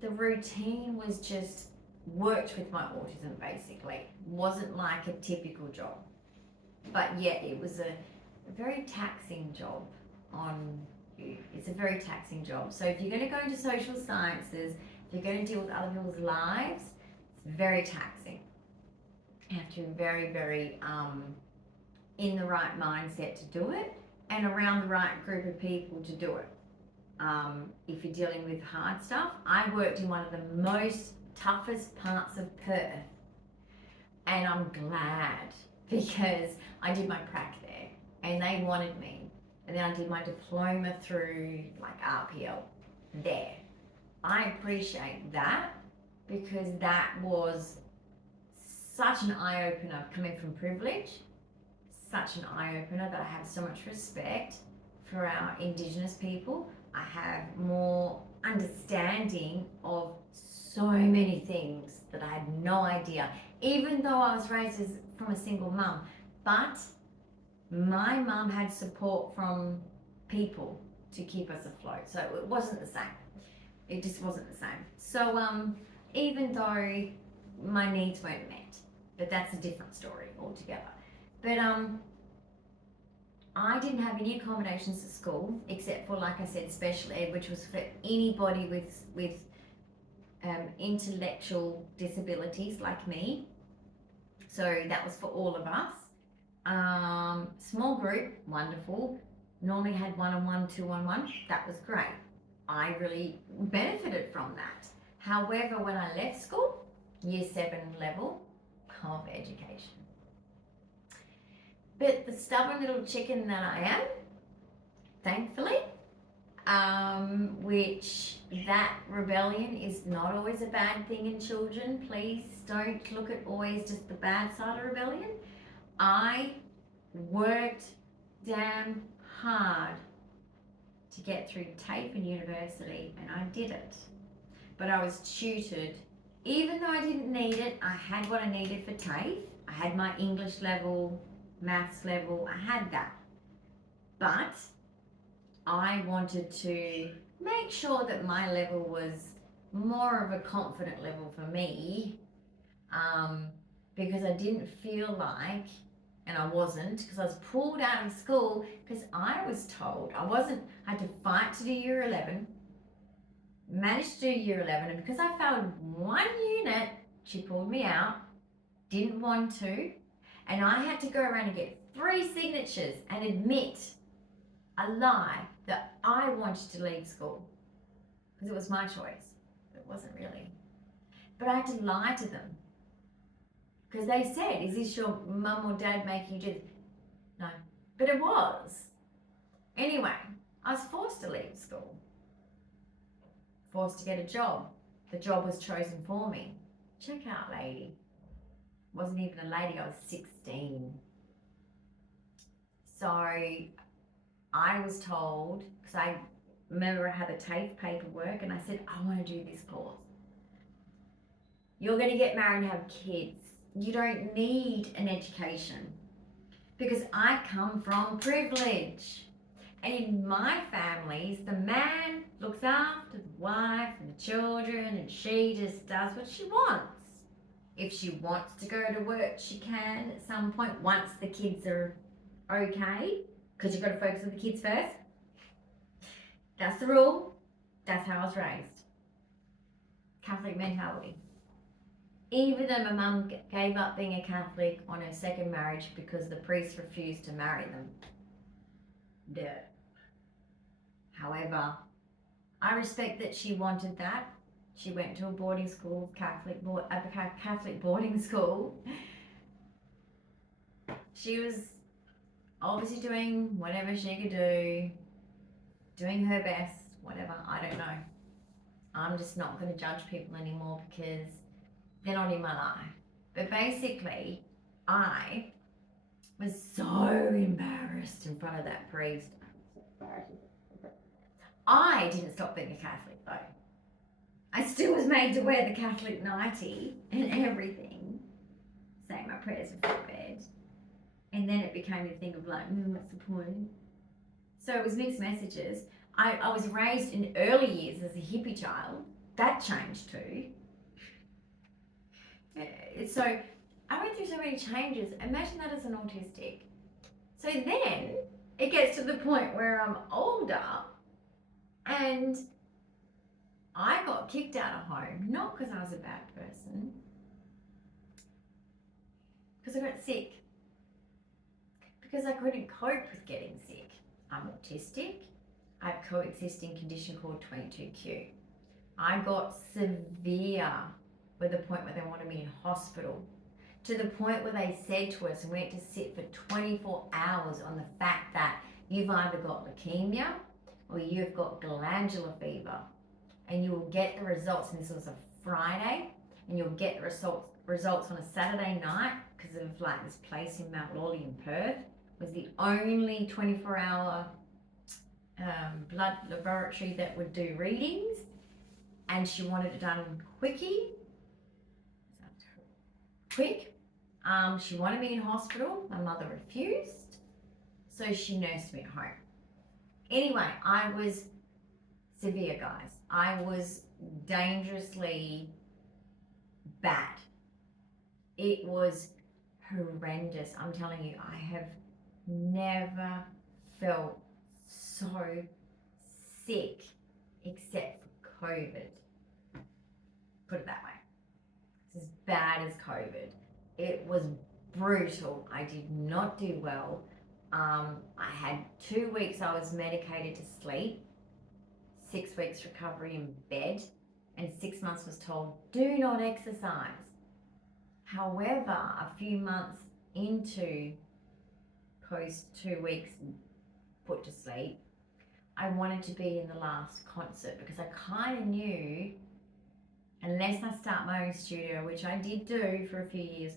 the routine was just worked with my autism basically. Wasn't like a typical job. But yet it was a very taxing job on you. It's a very taxing job. So if you're going to go into social sciences, if you're going to deal with other people's lives, it's very taxing. You have to be very, very in the right mindset to do it and around the right group of people to do it. If you're dealing with hard stuff, I worked in one of the most toughest parts of Perth, and I'm glad because I did my prac there and they wanted me, and then I did my diploma through like RPL there. I appreciate that because that was such an eye-opener coming from privilege, such an eye-opener that I have so much respect for our Indigenous people. I have more understanding of so many things that I had no idea, even though I was raised from a single mum. But my mum had support from people to keep us afloat, so it wasn't the same. It just wasn't the same. So even though my needs weren't met, but that's a different story altogether. But I didn't have any accommodations at school except for, like I said, special ed, which was for anybody with intellectual disabilities like me. So that was for all of us. Small group, wonderful. Normally had one-on-one, two-on-one. That was great. I really benefited from that. However, when I left school, year 7 level of education. But the stubborn little chicken that I am, thankfully, which that rebellion is not always a bad thing in children. Please don't look at always just the bad side of rebellion. I worked damn hard to get through TAFE and university, and I did it. But I was tutored. Even though I didn't need it, I had what I needed for TAFE. I had my English level, maths level, I had that. But I wanted to make sure that my level was more of a confident level for me, because I didn't feel like, and I wasn't, because I was pulled out of school because I was told I had to fight to do year 11, managed to do year 11, and because I failed one unit, she pulled me out, didn't want to, and I had to go around and get 3 signatures and admit a lie that I wanted to leave school because it was my choice. It wasn't really. But I had to lie to them because they said, "Is this your mum or dad making you do this?" No, but it was. Anyway, I was forced to leave school, forced to get a job. The job was chosen for me. Check out, lady. Wasn't even a lady, I was 16. So I was told, because I remember I had the TAFE paperwork, and I said, I want to do this course. You're going to get married and have kids. You don't need an education. Because I come from privilege. And in my families, the man looks after the wife and the children, and she just does what she wants. If she wants to go to work, she can at some point once the kids are okay, because you've got to focus on the kids first. That's the rule. That's how I was raised. Catholic mentality. Even though my mum gave up being a Catholic on her second marriage because the priest refused to marry them. Duh. However, I respect that she wanted that. She went to a boarding school, Catholic boarding school. She was obviously doing whatever she could do, doing her best, whatever, I don't know. I'm just not going to judge people anymore because they're not in my life. But basically, I was so embarrassed in front of that priest. I didn't stop being a Catholic though. I still was made to wear the Catholic nightie and everything, saying my prayers before bed. And then it became a thing of like, what's the point? So it was mixed messages. I was raised in early years as a hippie child. That changed too. So I went through so many changes. Imagine that as an autistic. So then it gets to the point where I'm older and I got kicked out of home, not because I was a bad person, because I got sick. Because I couldn't cope with getting sick. I'm autistic. I have a coexisting condition called 22q. I got severe with the point where they wanted me in hospital, to the point where they said to us, we had to sit for 24 hours on the fact that you've either got leukemia or you've got glandular fever, and you will get the results, and this was a Friday, and you'll get the results on a Saturday night, because of like this place in Mount Lawley in Perth was the only 24-hour blood laboratory that would do readings, and she wanted it done quick. She wanted me in hospital. My mother refused, so she nursed me at home. Anyway, I was severe, guys. I was dangerously bad. It was horrendous. I'm telling you, I have never felt so sick except for COVID. Put it that way. It's as bad as COVID. It was brutal. I did not do well. I had 2 weeks I was medicated to sleep, 6 weeks recovery in bed, and 6 months was told, do not exercise. However, a few months into post 2 weeks put to sleep, I wanted to be in the last concert, because I kind of knew, unless I start my own studio, which I did do for a few years,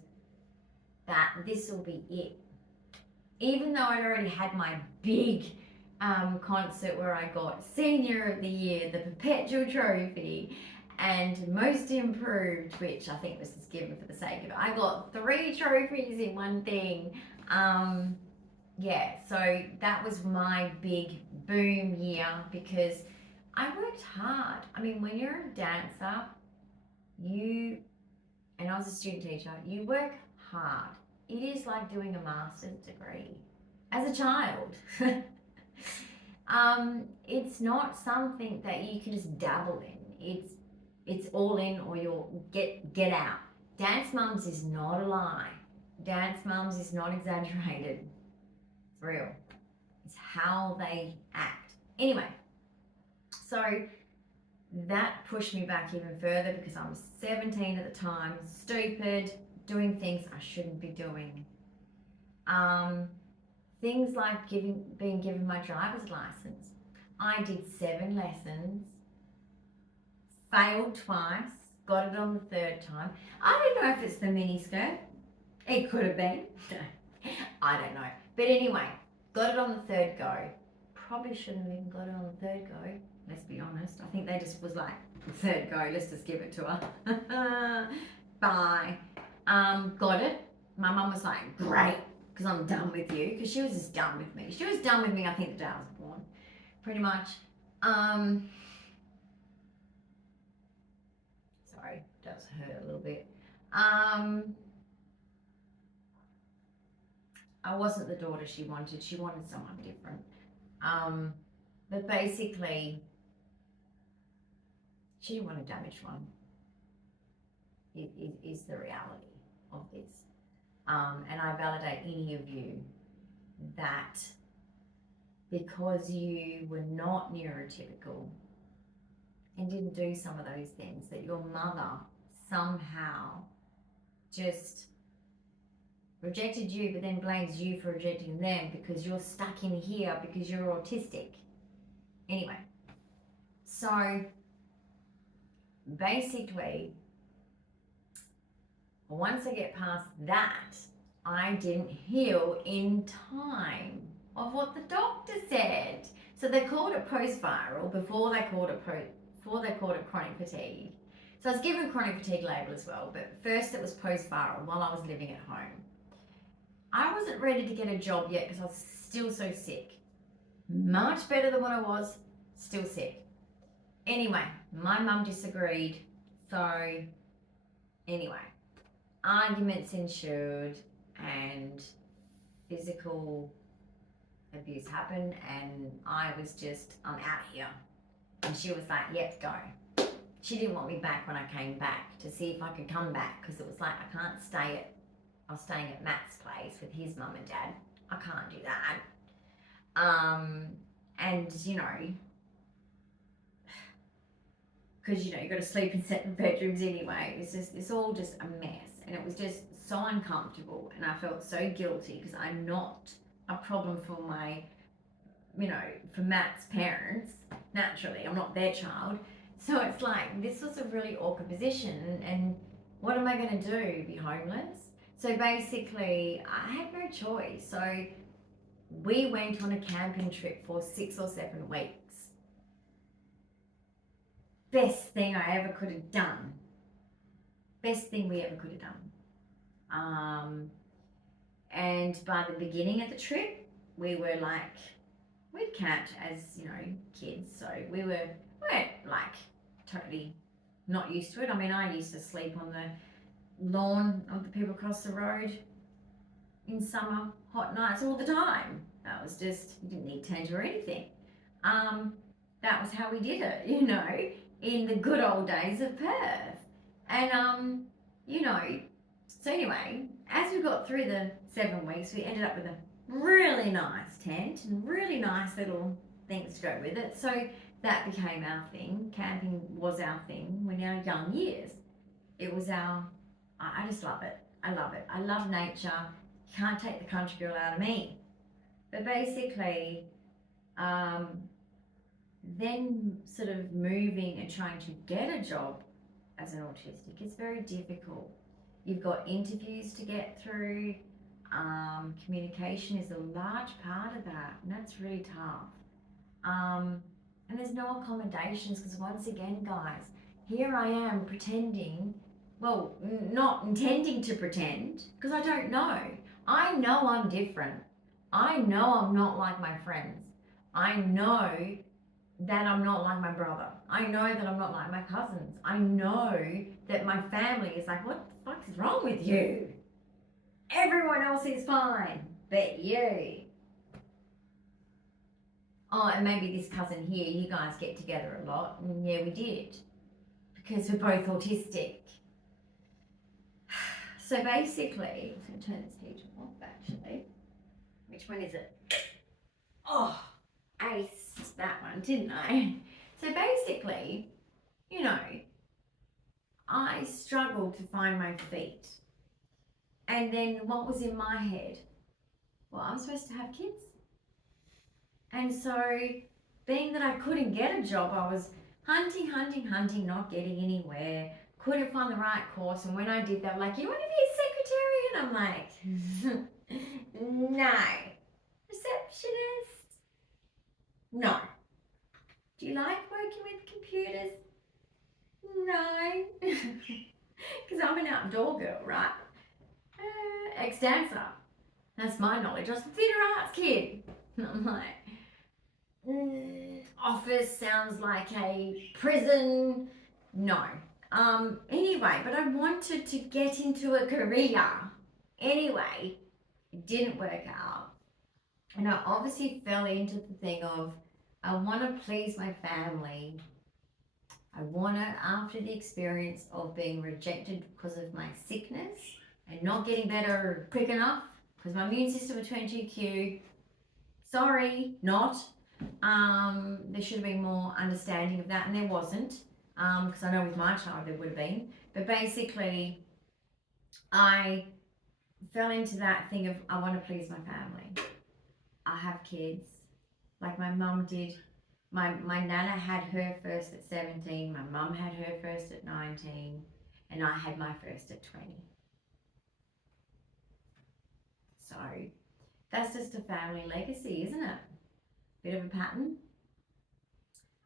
that this will be it. Even though I'd already had my big concert where I got Senior of the Year, the Perpetual Trophy, and Most Improved, which I think was just given for the sake of it. I got 3 trophies in one thing. Yeah, so that was my big boom year, because I worked hard. I mean, when you're a dancer, and I was a student teacher, you work hard. It is like doing a master's degree as a child. It's not something that you can just dabble in. It's all in, or you'll get out. Dance Mums is not a lie. Dance Mums is not exaggerated. It's real. It's how they act. Anyway, so that pushed me back even further, because I was 17 at the time, stupid, doing things I shouldn't be doing. Things like being given my driver's license. I did 7 lessons, failed twice, got it on the 3rd time. I don't know if it's the mini skirt. It could have been. I don't know. But anyway, got it on the 3rd go. Probably shouldn't have even got it on the 3rd go. Let's be honest. I think they just was like, 3rd go, let's just give it to her. Bye. Got it. My mum was like, great, because I'm done with you. Because she was just done with me. She was done with me, I think, the day I was born. Pretty much. Sorry, it does hurt a little bit. I wasn't the daughter she wanted. She wanted someone different. But basically, she didn't want a damaged one. It is the reality of this. And I validate any of you that because you were not neurotypical and didn't do some of those things, that your mother somehow just rejected you, but then blames you for rejecting them because you're stuck in here because you're autistic. Anyway, so basically, once I get past that, I didn't heal in time of what the doctor said. So they called it post-viral before they called it chronic fatigue. So I was given chronic fatigue label as well, but first it was post-viral while I was living at home. I wasn't ready to get a job yet because I was still so sick. Much better than what I was, still sick. Anyway, my mum disagreed. So anyway, arguments ensued and physical abuse happened, and I was just, I'm out of here. And she was like, yep, go. She didn't want me back when I came back to see if I could come back, because it was like, I can't stay at, I was staying at Matt's place with his mum and dad. I can't do that. And you know, because you know, you've got to sleep in separate bedrooms anyway. It's all just a mess, and it was just so uncomfortable, and I felt so guilty because I'm not a problem for my, you know, for Matt's parents. Naturally, I'm not their child, so it's like this was a really awkward position, and what am I going to do? Be homeless? So basically, I had no choice. So we went on a camping trip for 6 or 7 weeks. Best thing I ever could have done. Best thing we ever could have done. And by the beginning of the trip, we were like, we'd camped as, you know, kids. So we weren't like totally not used to it. I mean, I used to sleep on the lawn of the people across the road in summer, hot nights all the time. That was just, you didn't need tent or anything. That was how we did it, you know, in the good old days of Perth. And, you know, so anyway, as we got through the 7 weeks, we ended up with a really nice tent and really nice little things to go with it. So that became our thing. Camping was our thing in our young years. It was our, I just love it. I love it. I love nature. You can't take the country girl out of me. But basically, then sort of moving and trying to get a job as an autistic is very difficult. You've got interviews to get through. Communication is a large part of that, and that's really tough. And there's no accommodations because once again, guys, here I am pretending, well, not intending to pretend because I don't know. I know I'm different. I know I'm not like my friends. I know that I'm not like my brother. I know that I'm not like my cousins. I know that my family is like, what the fuck is wrong with you? Everyone else is fine, but you. Oh, and maybe this cousin here, you guys get together a lot. And yeah, we did. Because we're both autistic. So basically, I'm going to turn this heater off actually. Which one is it? Oh, aced that one, didn't I? So basically, you know, I struggled to find my feet. And then what was in my head? Well, I'm supposed to have kids. And so, being that I couldn't get a job, I was hunting, not getting anywhere. Couldn't find the right course. And when I did, they were like, you want to be a secretary? And I'm like, no. Receptionist? No. Do you like working with computers? No. Because I'm an outdoor girl, right? Ex-dancer. That's my knowledge. I was a theatre arts kid. And I'm like, office sounds like a prison. No. Anyway, but I wanted to get into a career. Anyway, it didn't work out. And I obviously fell into the thing of, I want to please my family. I want to, after the experience of being rejected because of my sickness and not getting better quick enough, because my immune system was 22Q. Sorry, not. There should have been more understanding of that, and there wasn't. Because I know with my child there would have been. But basically, I fell into that thing of, I want to please my family. I have kids, like my mum did. My nana had her first at 17, my mum had her first at 19, and I had my first at 20. So that's just a family legacy, isn't it? Bit of a pattern.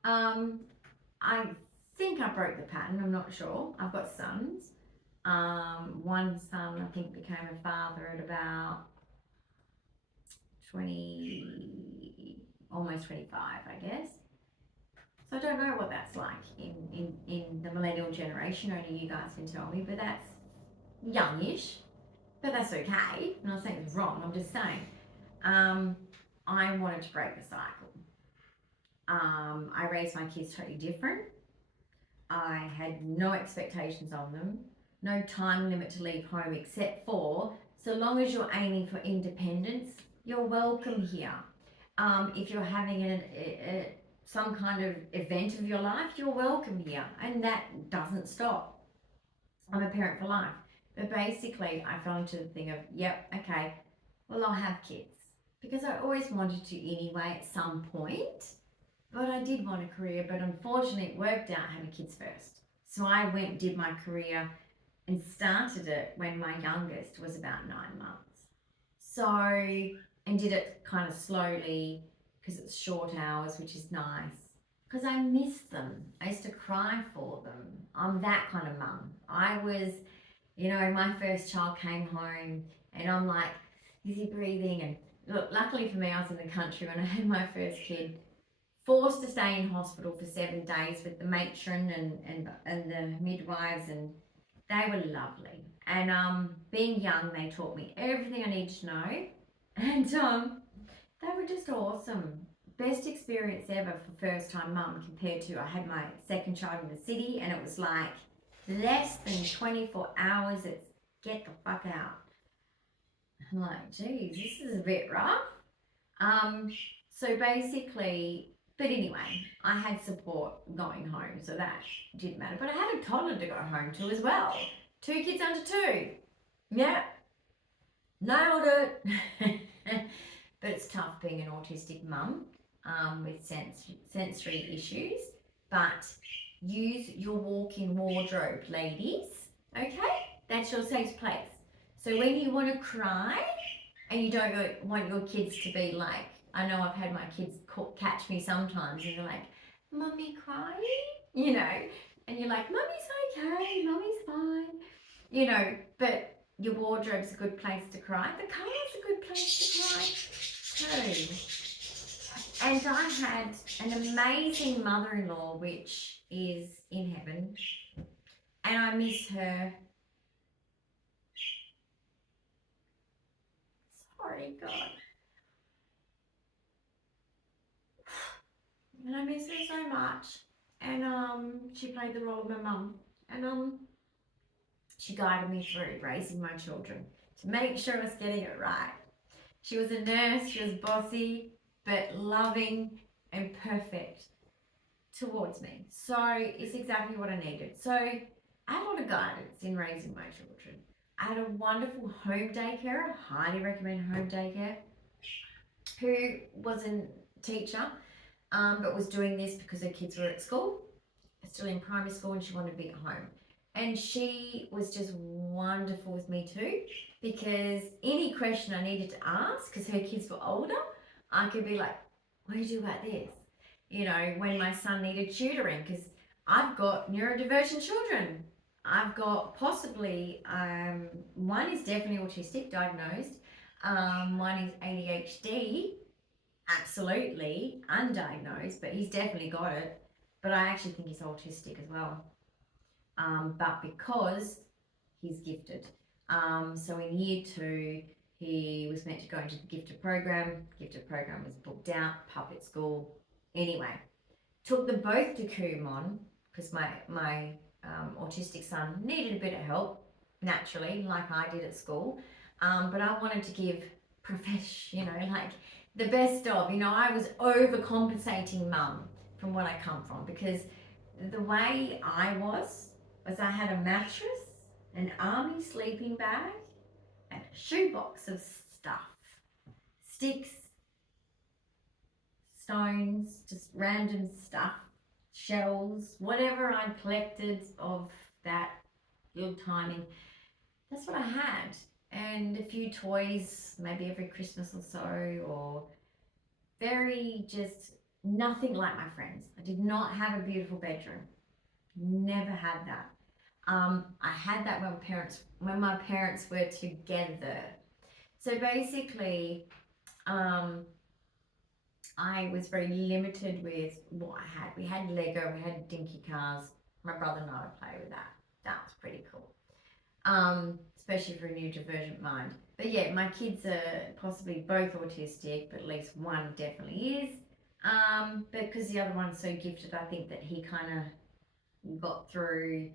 I think I broke the pattern, I'm not sure. I've got sons. One son I think became a father at about 20, almost 25, I guess. So I don't know what that's like in the millennial generation, only you guys can tell me, but that's youngish, but that's okay. I'm not saying it's wrong, I'm just saying. I wanted to break the cycle. I raised my kids totally different. I had no expectations on them, no time limit to leave home except for so long as you're aiming for independence, you're welcome here. If you're having some kind of event of your life, you're welcome here, and that doesn't stop. I'm a parent for life. But basically, I fell into the thing of, yep, okay, well, I'll have kids. Because I always wanted to anyway at some point. But I did want a career, but unfortunately it worked out having kids first. So I went, did my career and started it when my youngest was about 9 months. So, and did it kind of slowly because it's short hours, which is nice. Because I miss them. I used to cry for them. I'm that kind of mum. I was, my first child came home and I'm like, is he breathing? And look, luckily for me, I was in the country when I had my first kid, forced to stay in hospital for 7 days with the matron and the midwives, and they were lovely. And being young, they taught me everything I needed to know, and they were just awesome. Best experience ever for first time mum compared to I had my second child in the city, and it was like less than 24 hours. It's get the fuck out. I'm like, geez, this is a bit rough. So basically, but anyway, I had support going home, so that didn't matter. But I had a toddler to go home to as well. 2 kids under 2. Yeah, nailed it. But it's tough being an autistic mum with sensory issues. But use your walk-in wardrobe, ladies. Okay? That's your safe place. So when you want to cry and you don't want your kids to be like, I know I've had my kids catch me sometimes and they're like, Mummy crying? And you're like, Mummy's okay, Mummy's fine, but your wardrobe's a good place to cry. The car's a good place to cry too. And I had an amazing mother-in-law, which is in heaven, and I miss her. Sorry, God. And I miss her so much. And she played the role of my mum. And she guided me through raising my children to make sure I was getting it right. She was a nurse, she was bossy, but loving and perfect towards me. So it's exactly what I needed. So I had a lot of guidance in raising my children. I had a wonderful home daycare, highly recommend home daycare, who was a teacher, but was doing this because her kids were at school, still in primary school, and she wanted to be at home. And she was just wonderful with me too, because any question I needed to ask, because her kids were older, I could be like, what do you do about this? When my son needed tutoring, because I've got neurodivergent children. I've got possibly, one is definitely autistic, diagnosed. One is ADHD, absolutely undiagnosed, but he's definitely got it. But I actually think he's autistic as well. But because he's gifted. So in year 2, he was meant to go into the gifted program. Gifted program was booked out, puppet school. Anyway, took them both to Kumon because my autistic son needed a bit of help, naturally, like I did at school. But I wanted to give like the best of, I was overcompensating mum from what I come from, because the way I was I had a mattress, an army sleeping bag, and a shoebox of stuff. Sticks, stones, just random stuff, shells, whatever I'd collected of that little timing. That's what I had. And a few toys, maybe every Christmas or so, or very just nothing like my friends. I did not have a beautiful bedroom. Never had that. I had that when my parents were together. So basically, I was very limited with what I had. We had Lego, we had dinky cars. My brother and I would play with that. That was pretty cool. especially for a neurodivergent mind. But yeah, my kids are possibly both autistic, but at least one definitely is. Because the other one's so gifted, I think that he kind of got through,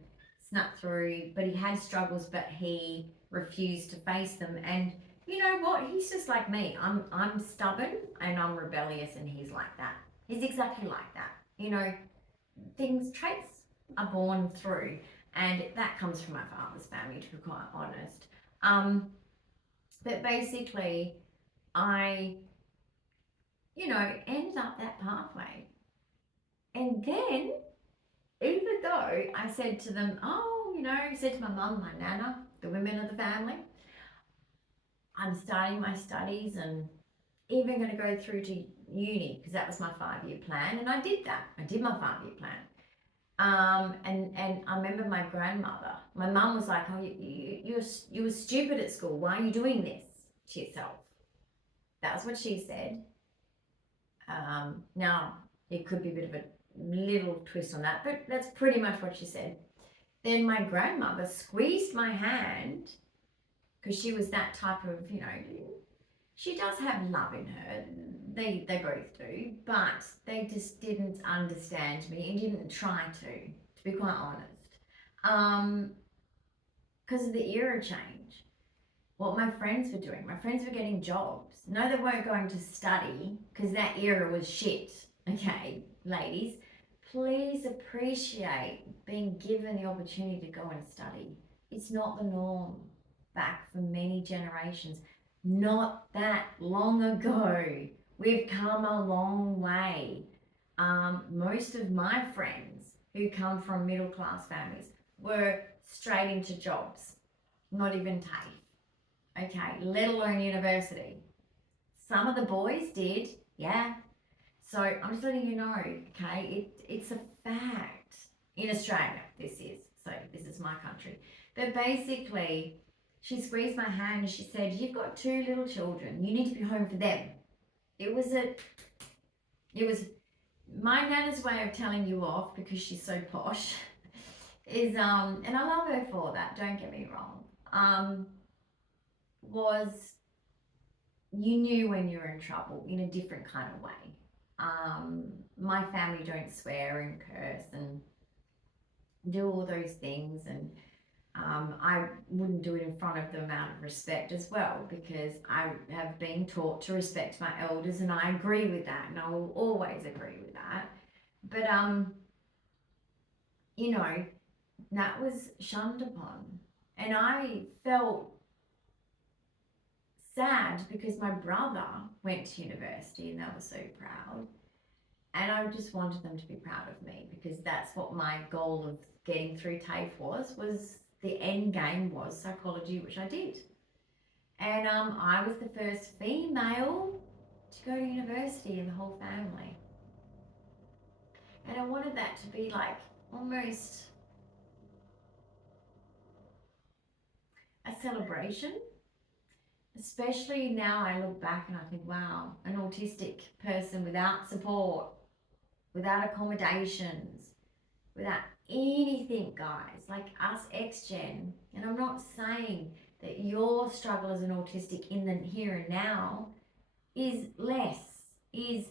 snuck through, but he had struggles, but he refused to face them. And you know what? He's just like me. I'm stubborn and I'm rebellious, and he's like that. He's exactly like that. You know, traits are born through, and that comes from my father's family, to be quite honest. But basically, I, ended up that pathway. And then, even though I said to them, said to my mum, my nana, the women of the family, I'm starting my studies and even going to go through to uni, because that was my 5-year plan. And I did that. I did my 5-year plan. And I remember my grandmother, my mum was like, oh, you were stupid at school. Why are you doing this to yourself? That's what she said. Now, it could be a bit of a little twist on that, but that's pretty much what she said. Then my grandmother squeezed my hand, because she was that type of, she does have love in her. They both do, but they just didn't understand me and didn't try to be quite honest. Because of the era change. What my friends were doing, my friends were getting jobs. No, they weren't going to study, because that era was shit. Okay, ladies, please appreciate being given the opportunity to go and study. It's not the norm back for many generations. Not that long ago. We've come a long way. Most of my friends who come from middle class families were straight into jobs, not even TAFE, okay, let alone university. Some of the boys did, yeah. So I'm just letting you know, okay, it's a fact. In Australia, this is my country. But basically, she squeezed my hand and she said, you've got 2 little children. You need to be home for them. It was my nana's way of telling you off, because she's so posh, is, and I love her for that, don't get me wrong, was you knew when you were in trouble in a different kind of way. My family don't swear and curse and do all those things, and I wouldn't do it in front of them out of respect as well, because I have been taught to respect my elders, and I agree with that, and I will always agree with that. But that was shunned upon, and I felt sad because my brother went to university and they were so proud, and I just wanted them to be proud of me, because that's what my goal of getting through TAFE was the end game was psychology, which I did. And I was the first female to go to university in the whole family. And I wanted that to be like almost a celebration. Especially now I look back and I think, wow, an autistic person without support, without accommodations, without anything, guys, like us X-Gen. And I'm not saying that your struggle as an autistic in the here and now is less, is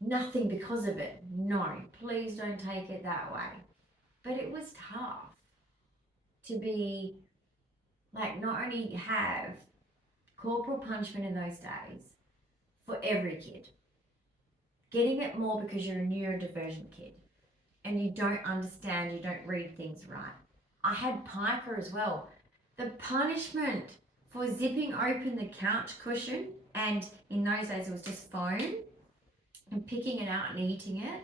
nothing because of it. No, please don't take it that way. But it was tough to be, like, not only have corporal punishment in those days for every kid, getting it more because you're a neurodivergent kid and you don't understand, you don't read things right. I had pica as well. The punishment for zipping open the couch cushion, and in those days it was just foam, and picking it out and eating it,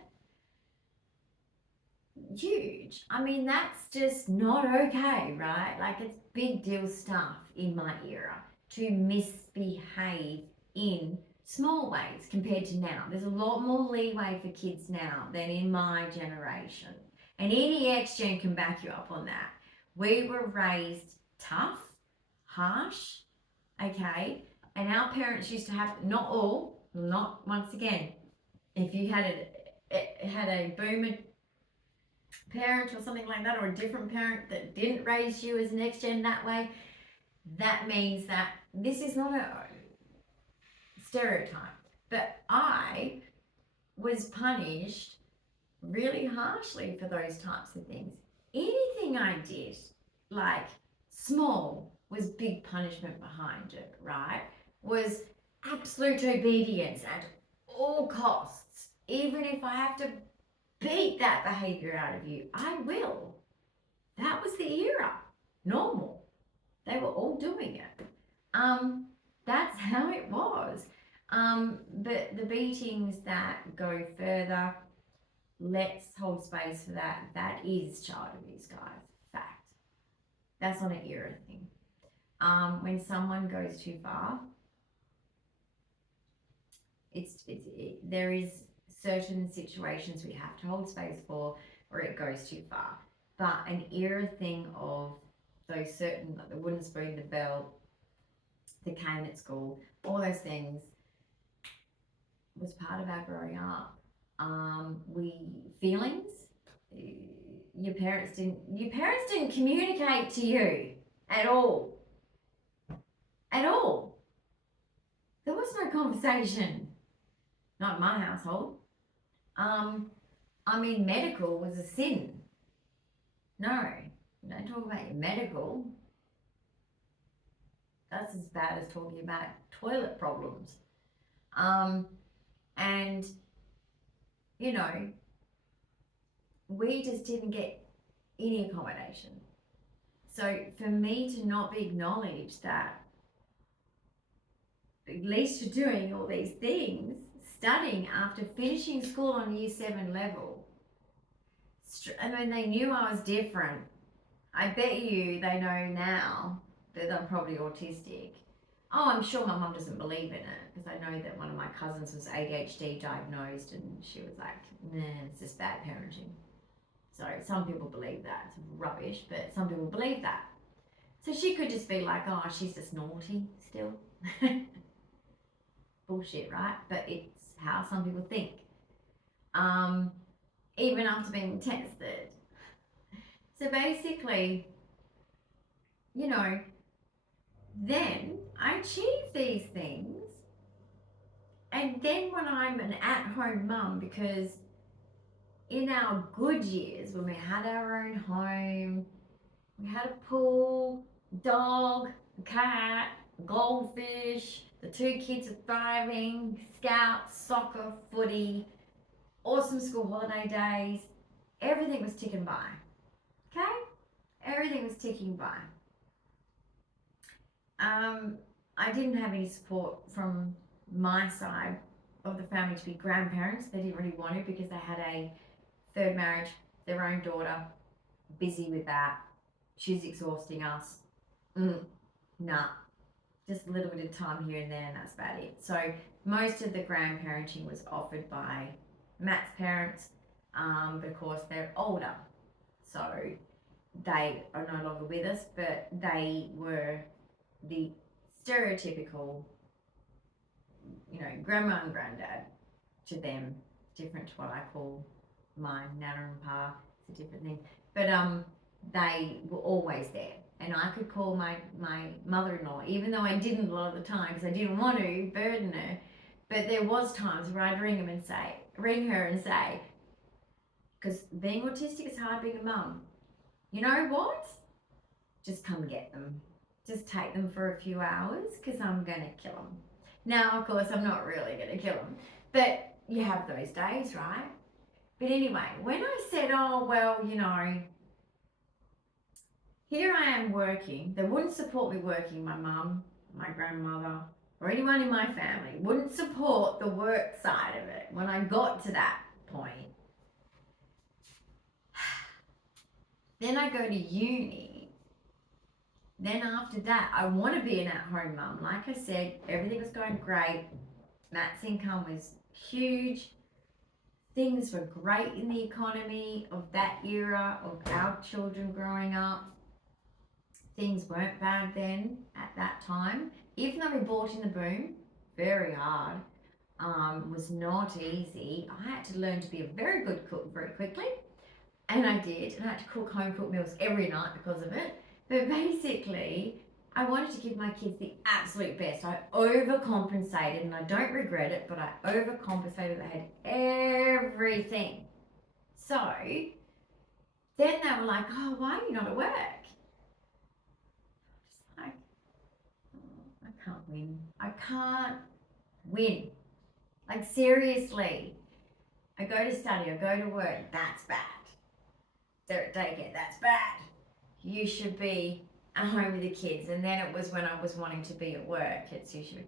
huge. I mean, that's just not okay, right? Like, it's big deal stuff in my era to misbehave in small ways compared to now. There's a lot more leeway for kids now than in my generation. And any X-Gen can back you up on that. We were raised tough, harsh, okay? And our parents used to have, not all, not once again, if you had a boomer parent or something like that, or a different parent that didn't raise you as an X-Gen that way, that means that this is not a stereotype, but I was punished really harshly for those types of things. Anything I did, like small, was big punishment behind it, right? Was absolute obedience at all costs. Even if I have to beat that behavior out of you, I will. That was the era. Normal. They were all doing it. That's how it was. But the beatings that go further, let's hold space for that. That is child abuse, guys. Fact. That's not an era thing. When someone goes too far, there is certain situations we have to hold space for, or it goes too far. But an era thing of those certain, like the wooden spoon, the belt, the cane at school, all those things was part of our growing up. Feelings, your parents didn't communicate to you at all. At all. There was no conversation. Not in my household. Medical was a sin. No, don't talk about your medical. That's as bad as talking about toilet problems. And, you know, we just didn't get any accommodation. So for me to not be acknowledged that at least you're doing all these things, studying after finishing school on year 7 level, they knew I was different. I bet you they know now that I'm probably autistic. Oh, I'm sure my mum doesn't believe in it, because I know that one of my cousins was ADHD diagnosed, and she was like, nah, it's just bad parenting. So some people believe that. It's rubbish, but some people believe that. So she could just be like, oh, she's just naughty still. Bullshit, right? But it's how some people think. Even after being tested. So basically, then I achieve these things. And then when I'm an at-home mum, because in our good years, when we had our own home, we had a pool, dog, a cat, a goldfish, the 2 kids are thriving, scouts, soccer, footy, awesome school holiday days, everything was ticking by. Okay? Everything was ticking by. I didn't have any support from my side of the family to be grandparents. They didn't really want to, because they had a 3rd marriage, their own daughter, busy with that. She's exhausting us. Nah, just a little bit of time here and there, and that's about it. So most of the grandparenting was offered by Matt's parents, but of course they're older, so they are no longer with us, but they were the stereotypical, grandma and granddad to them, different to what I call my nana and pa. It's a different thing, but they were always there, and I could call my mother-in-law, even though I didn't a lot of the time, because I didn't want to burden her. But there was times where I'd ring her and say, because being autistic is hard being a mum. You know what? Just come get them. Just take them for a few hours, because I'm going to kill them. Now, of course, I'm not really going to kill them, but you have those days, right? But anyway, when I said, oh, well, here I am working, they wouldn't support me working, my mum, my grandmother, or anyone in my family wouldn't support the work side of it. When I got to that point, then I go to uni. Then after that, I want to be an at-home mum. Like I said, everything was going great. Matt's income was huge. Things were great in the economy of that era, of our children growing up. Things weren't bad then at that time. Even though we bought in the boom, very hard, was not easy. I had to learn to be a very good cook very quickly, and I did. And I had to cook home cooked meals every night because of it. But basically, I wanted to give my kids the absolute best. I overcompensated, and I don't regret it, but I overcompensated. They had everything. So then they were like, oh, why are you not at work? Just like, oh, I can't win. I can't win. Like, seriously. I go to study, I go to work, that's bad. They're at daycare, that's bad. You should be at home with the kids. And then it was when I was wanting to be at work, it's usually,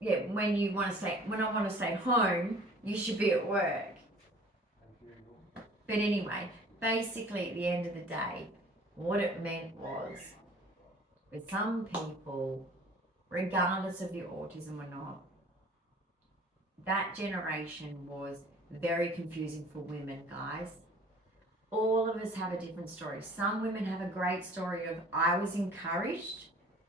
yeah, when I want to stay home, you should be at work. But anyway, basically at the end of the day, what it meant was, with some people, regardless of your autism or not, that generation was very confusing for women, guys. All of us have a different story. Some women have a great story of, I was encouraged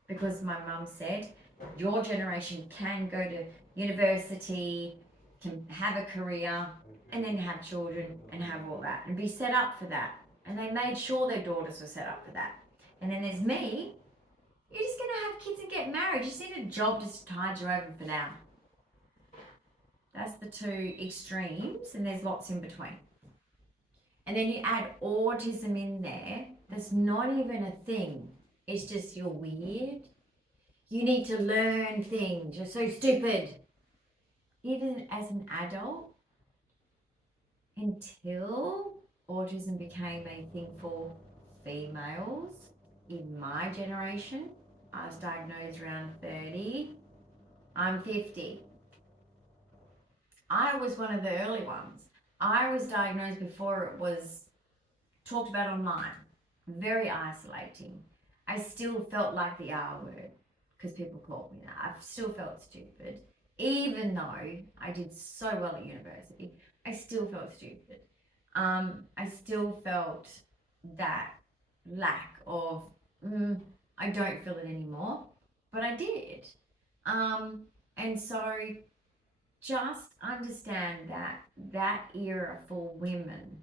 because my mum said, your generation can go to university, can have a career, and then have children and have all that and be set up for that. And they made sure their daughters were set up for that. And then there's me, you're just going to have kids and get married. You just need a job to tide you over for now. That's the two extremes, and there's lots in between. And then you add autism in there, that's not even a thing. It's just you're weird. You need to learn things. You're so stupid. Even as an adult, until autism became a thing for females in my generation, I was diagnosed around 30. I'm 50. I was one of the early ones. I was diagnosed before it was talked about online. Very isolating. I still felt like the R word because people called me that. I still felt stupid. Even though I did so well at university, I still felt stupid. I still felt that lack of, I don't feel it anymore, but I did. And so just understand that that era for women,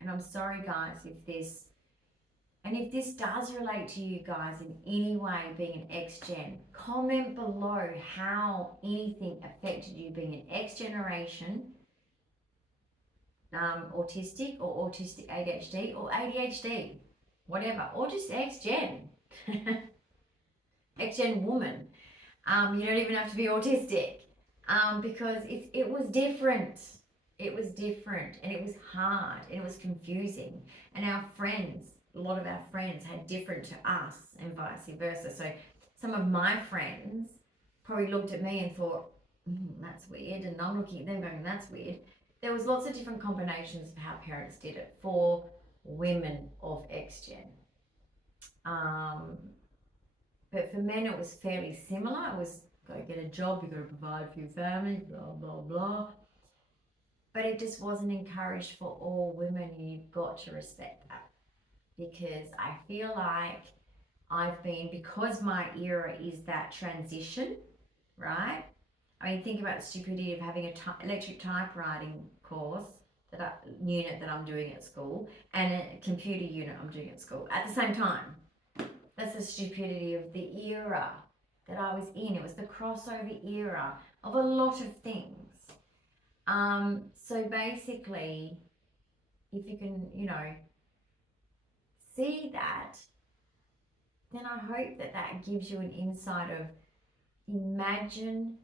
and I'm sorry guys if this does relate to you guys in any way, being an X-Gen, comment below how anything affected you being an X-generation, autistic or autistic ADHD or ADHD, whatever, or just X-Gen, X-Gen woman. You don't even have to be autistic. Because it was different. It was different, and it was hard, and it was confusing. And our friends, a lot of our friends had different to us, and vice versa. So some of my friends probably looked at me and thought, that's weird, and I'm looking at them going, that's weird. There was lots of different combinations of how parents did it for women of X-Gen. But for men, it was fairly similar. It was, go get a job, you got to provide for your family, blah, blah, blah. But it just wasn't encouraged for all women. You've got to respect that. Because I feel like I've been, because my era is that transition, right? I mean, think about the stupidity of having a electric typewriting course, unit that I'm doing at school, and a computer unit I'm doing at school at the same time. That's the stupidity of the era that I was in. It was the crossover era of a lot of things. So basically, if you can, see that, then I hope that that gives you an insight of, imagine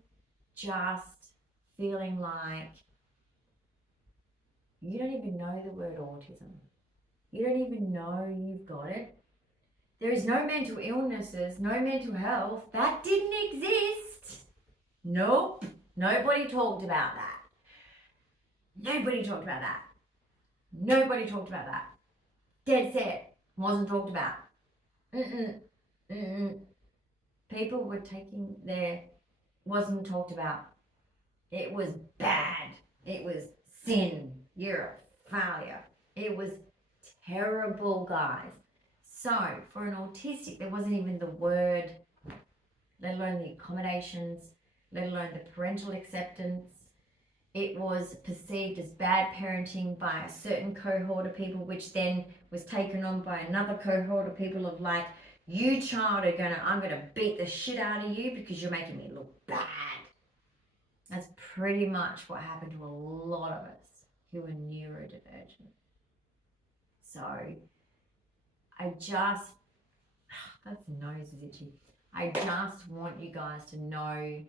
just feeling like you don't even know the word autism. You don't even know you've got it. There is no mental illnesses, no mental health. That didn't exist. Nope. Nobody talked about that. Nobody talked about that. Nobody talked about that. Dead set. Wasn't talked about. People were taking wasn't talked about. It was bad. It was sin. You're a failure. It was terrible, guys. So for an autistic, there wasn't even the word, let alone the accommodations, let alone the parental acceptance. it was perceived as bad parenting by a certain cohort of people, which then was taken on by another cohort of people of like, you child I'm gonna beat the shit out of you because you're making me look bad. That's pretty much what happened to a lot of us who are neurodivergent. So that's nose is itchy. I just want you guys to know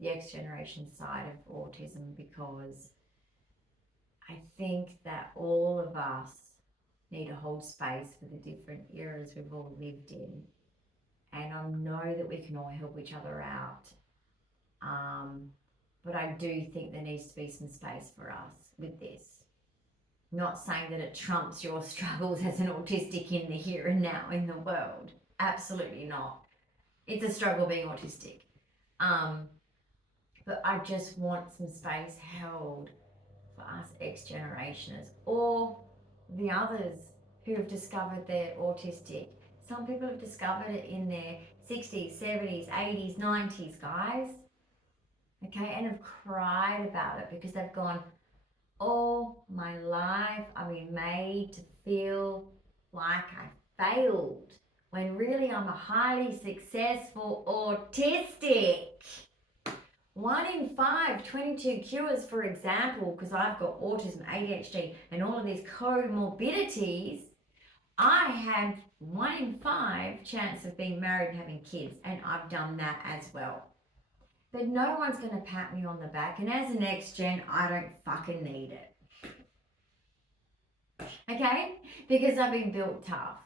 the X generation side of autism, because I think that all of us need to hold space for the different eras we've all lived in. And I know that we can all help each other out. But I do think there needs to be some space for us with this. Not saying that it trumps your struggles as an autistic in the here and now in the world. Absolutely not. It's a struggle being autistic. But I just want some space held for us X generationers, or the others who have discovered they're autistic. Some people have discovered it in their 60s, 70s, 80s, 90s, guys. Okay, and have cried about it because they've gone, all my life I've been made to feel like I failed, when really I'm a highly successful autistic. 1 in 5, 22 cures, for example, because I've got autism, ADHD, and all of these comorbidities, I had 1 in 5 chance of being married and having kids, and I've done that as well. But no one's going to pat me on the back, and as an X-Gen, I don't fucking need it. Okay? Because I've been built tough.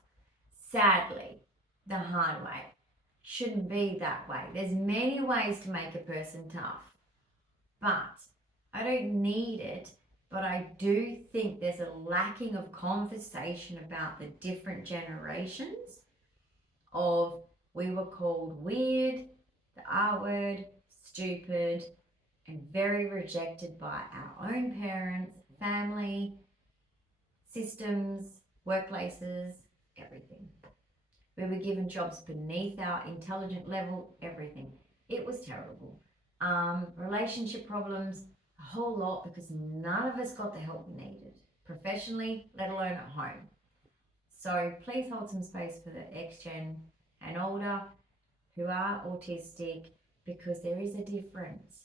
Sadly, the hard way. Shouldn't be that way. There's many ways to make a person tough. But I don't need it, but I do think there's a lacking of conversation about the different generations of, we were called weird, the R word, stupid, and very rejected by our own parents, family, systems, workplaces, everything. We were given jobs beneath our intelligent level, everything. It was terrible. Relationship problems, a whole lot, because none of us got the help we needed, professionally, let alone at home. So please hold some space for the X-Gen and older who are autistic, because there is a difference,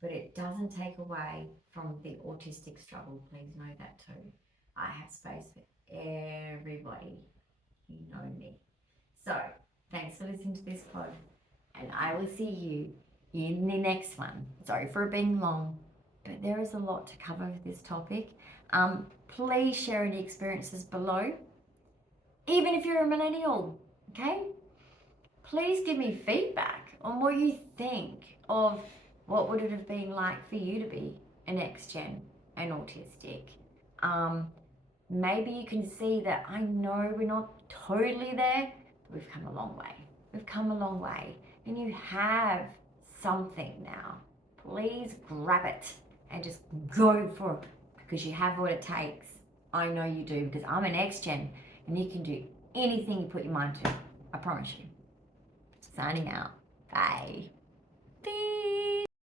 but it doesn't take away from the autistic struggle. Please know that too. I have space for everybody. You know me. So thanks for listening to this pod, and I will see you in the next one. Sorry for it being long, but there is a lot to cover with this topic. Please share any experiences below, even if you're a millennial, okay? Please give me feedback on what you think of what would it have been like for you to be an X-Gen and autistic. Maybe you can see that I know we're not totally there, but we've come a long way. We've come a long way, and you have something now. Please grab it and just go for it, because you have what it takes. I know you do, because I'm an X-Gen, and you can do anything you put your mind to. I promise you. Signing out. Bye. Beep.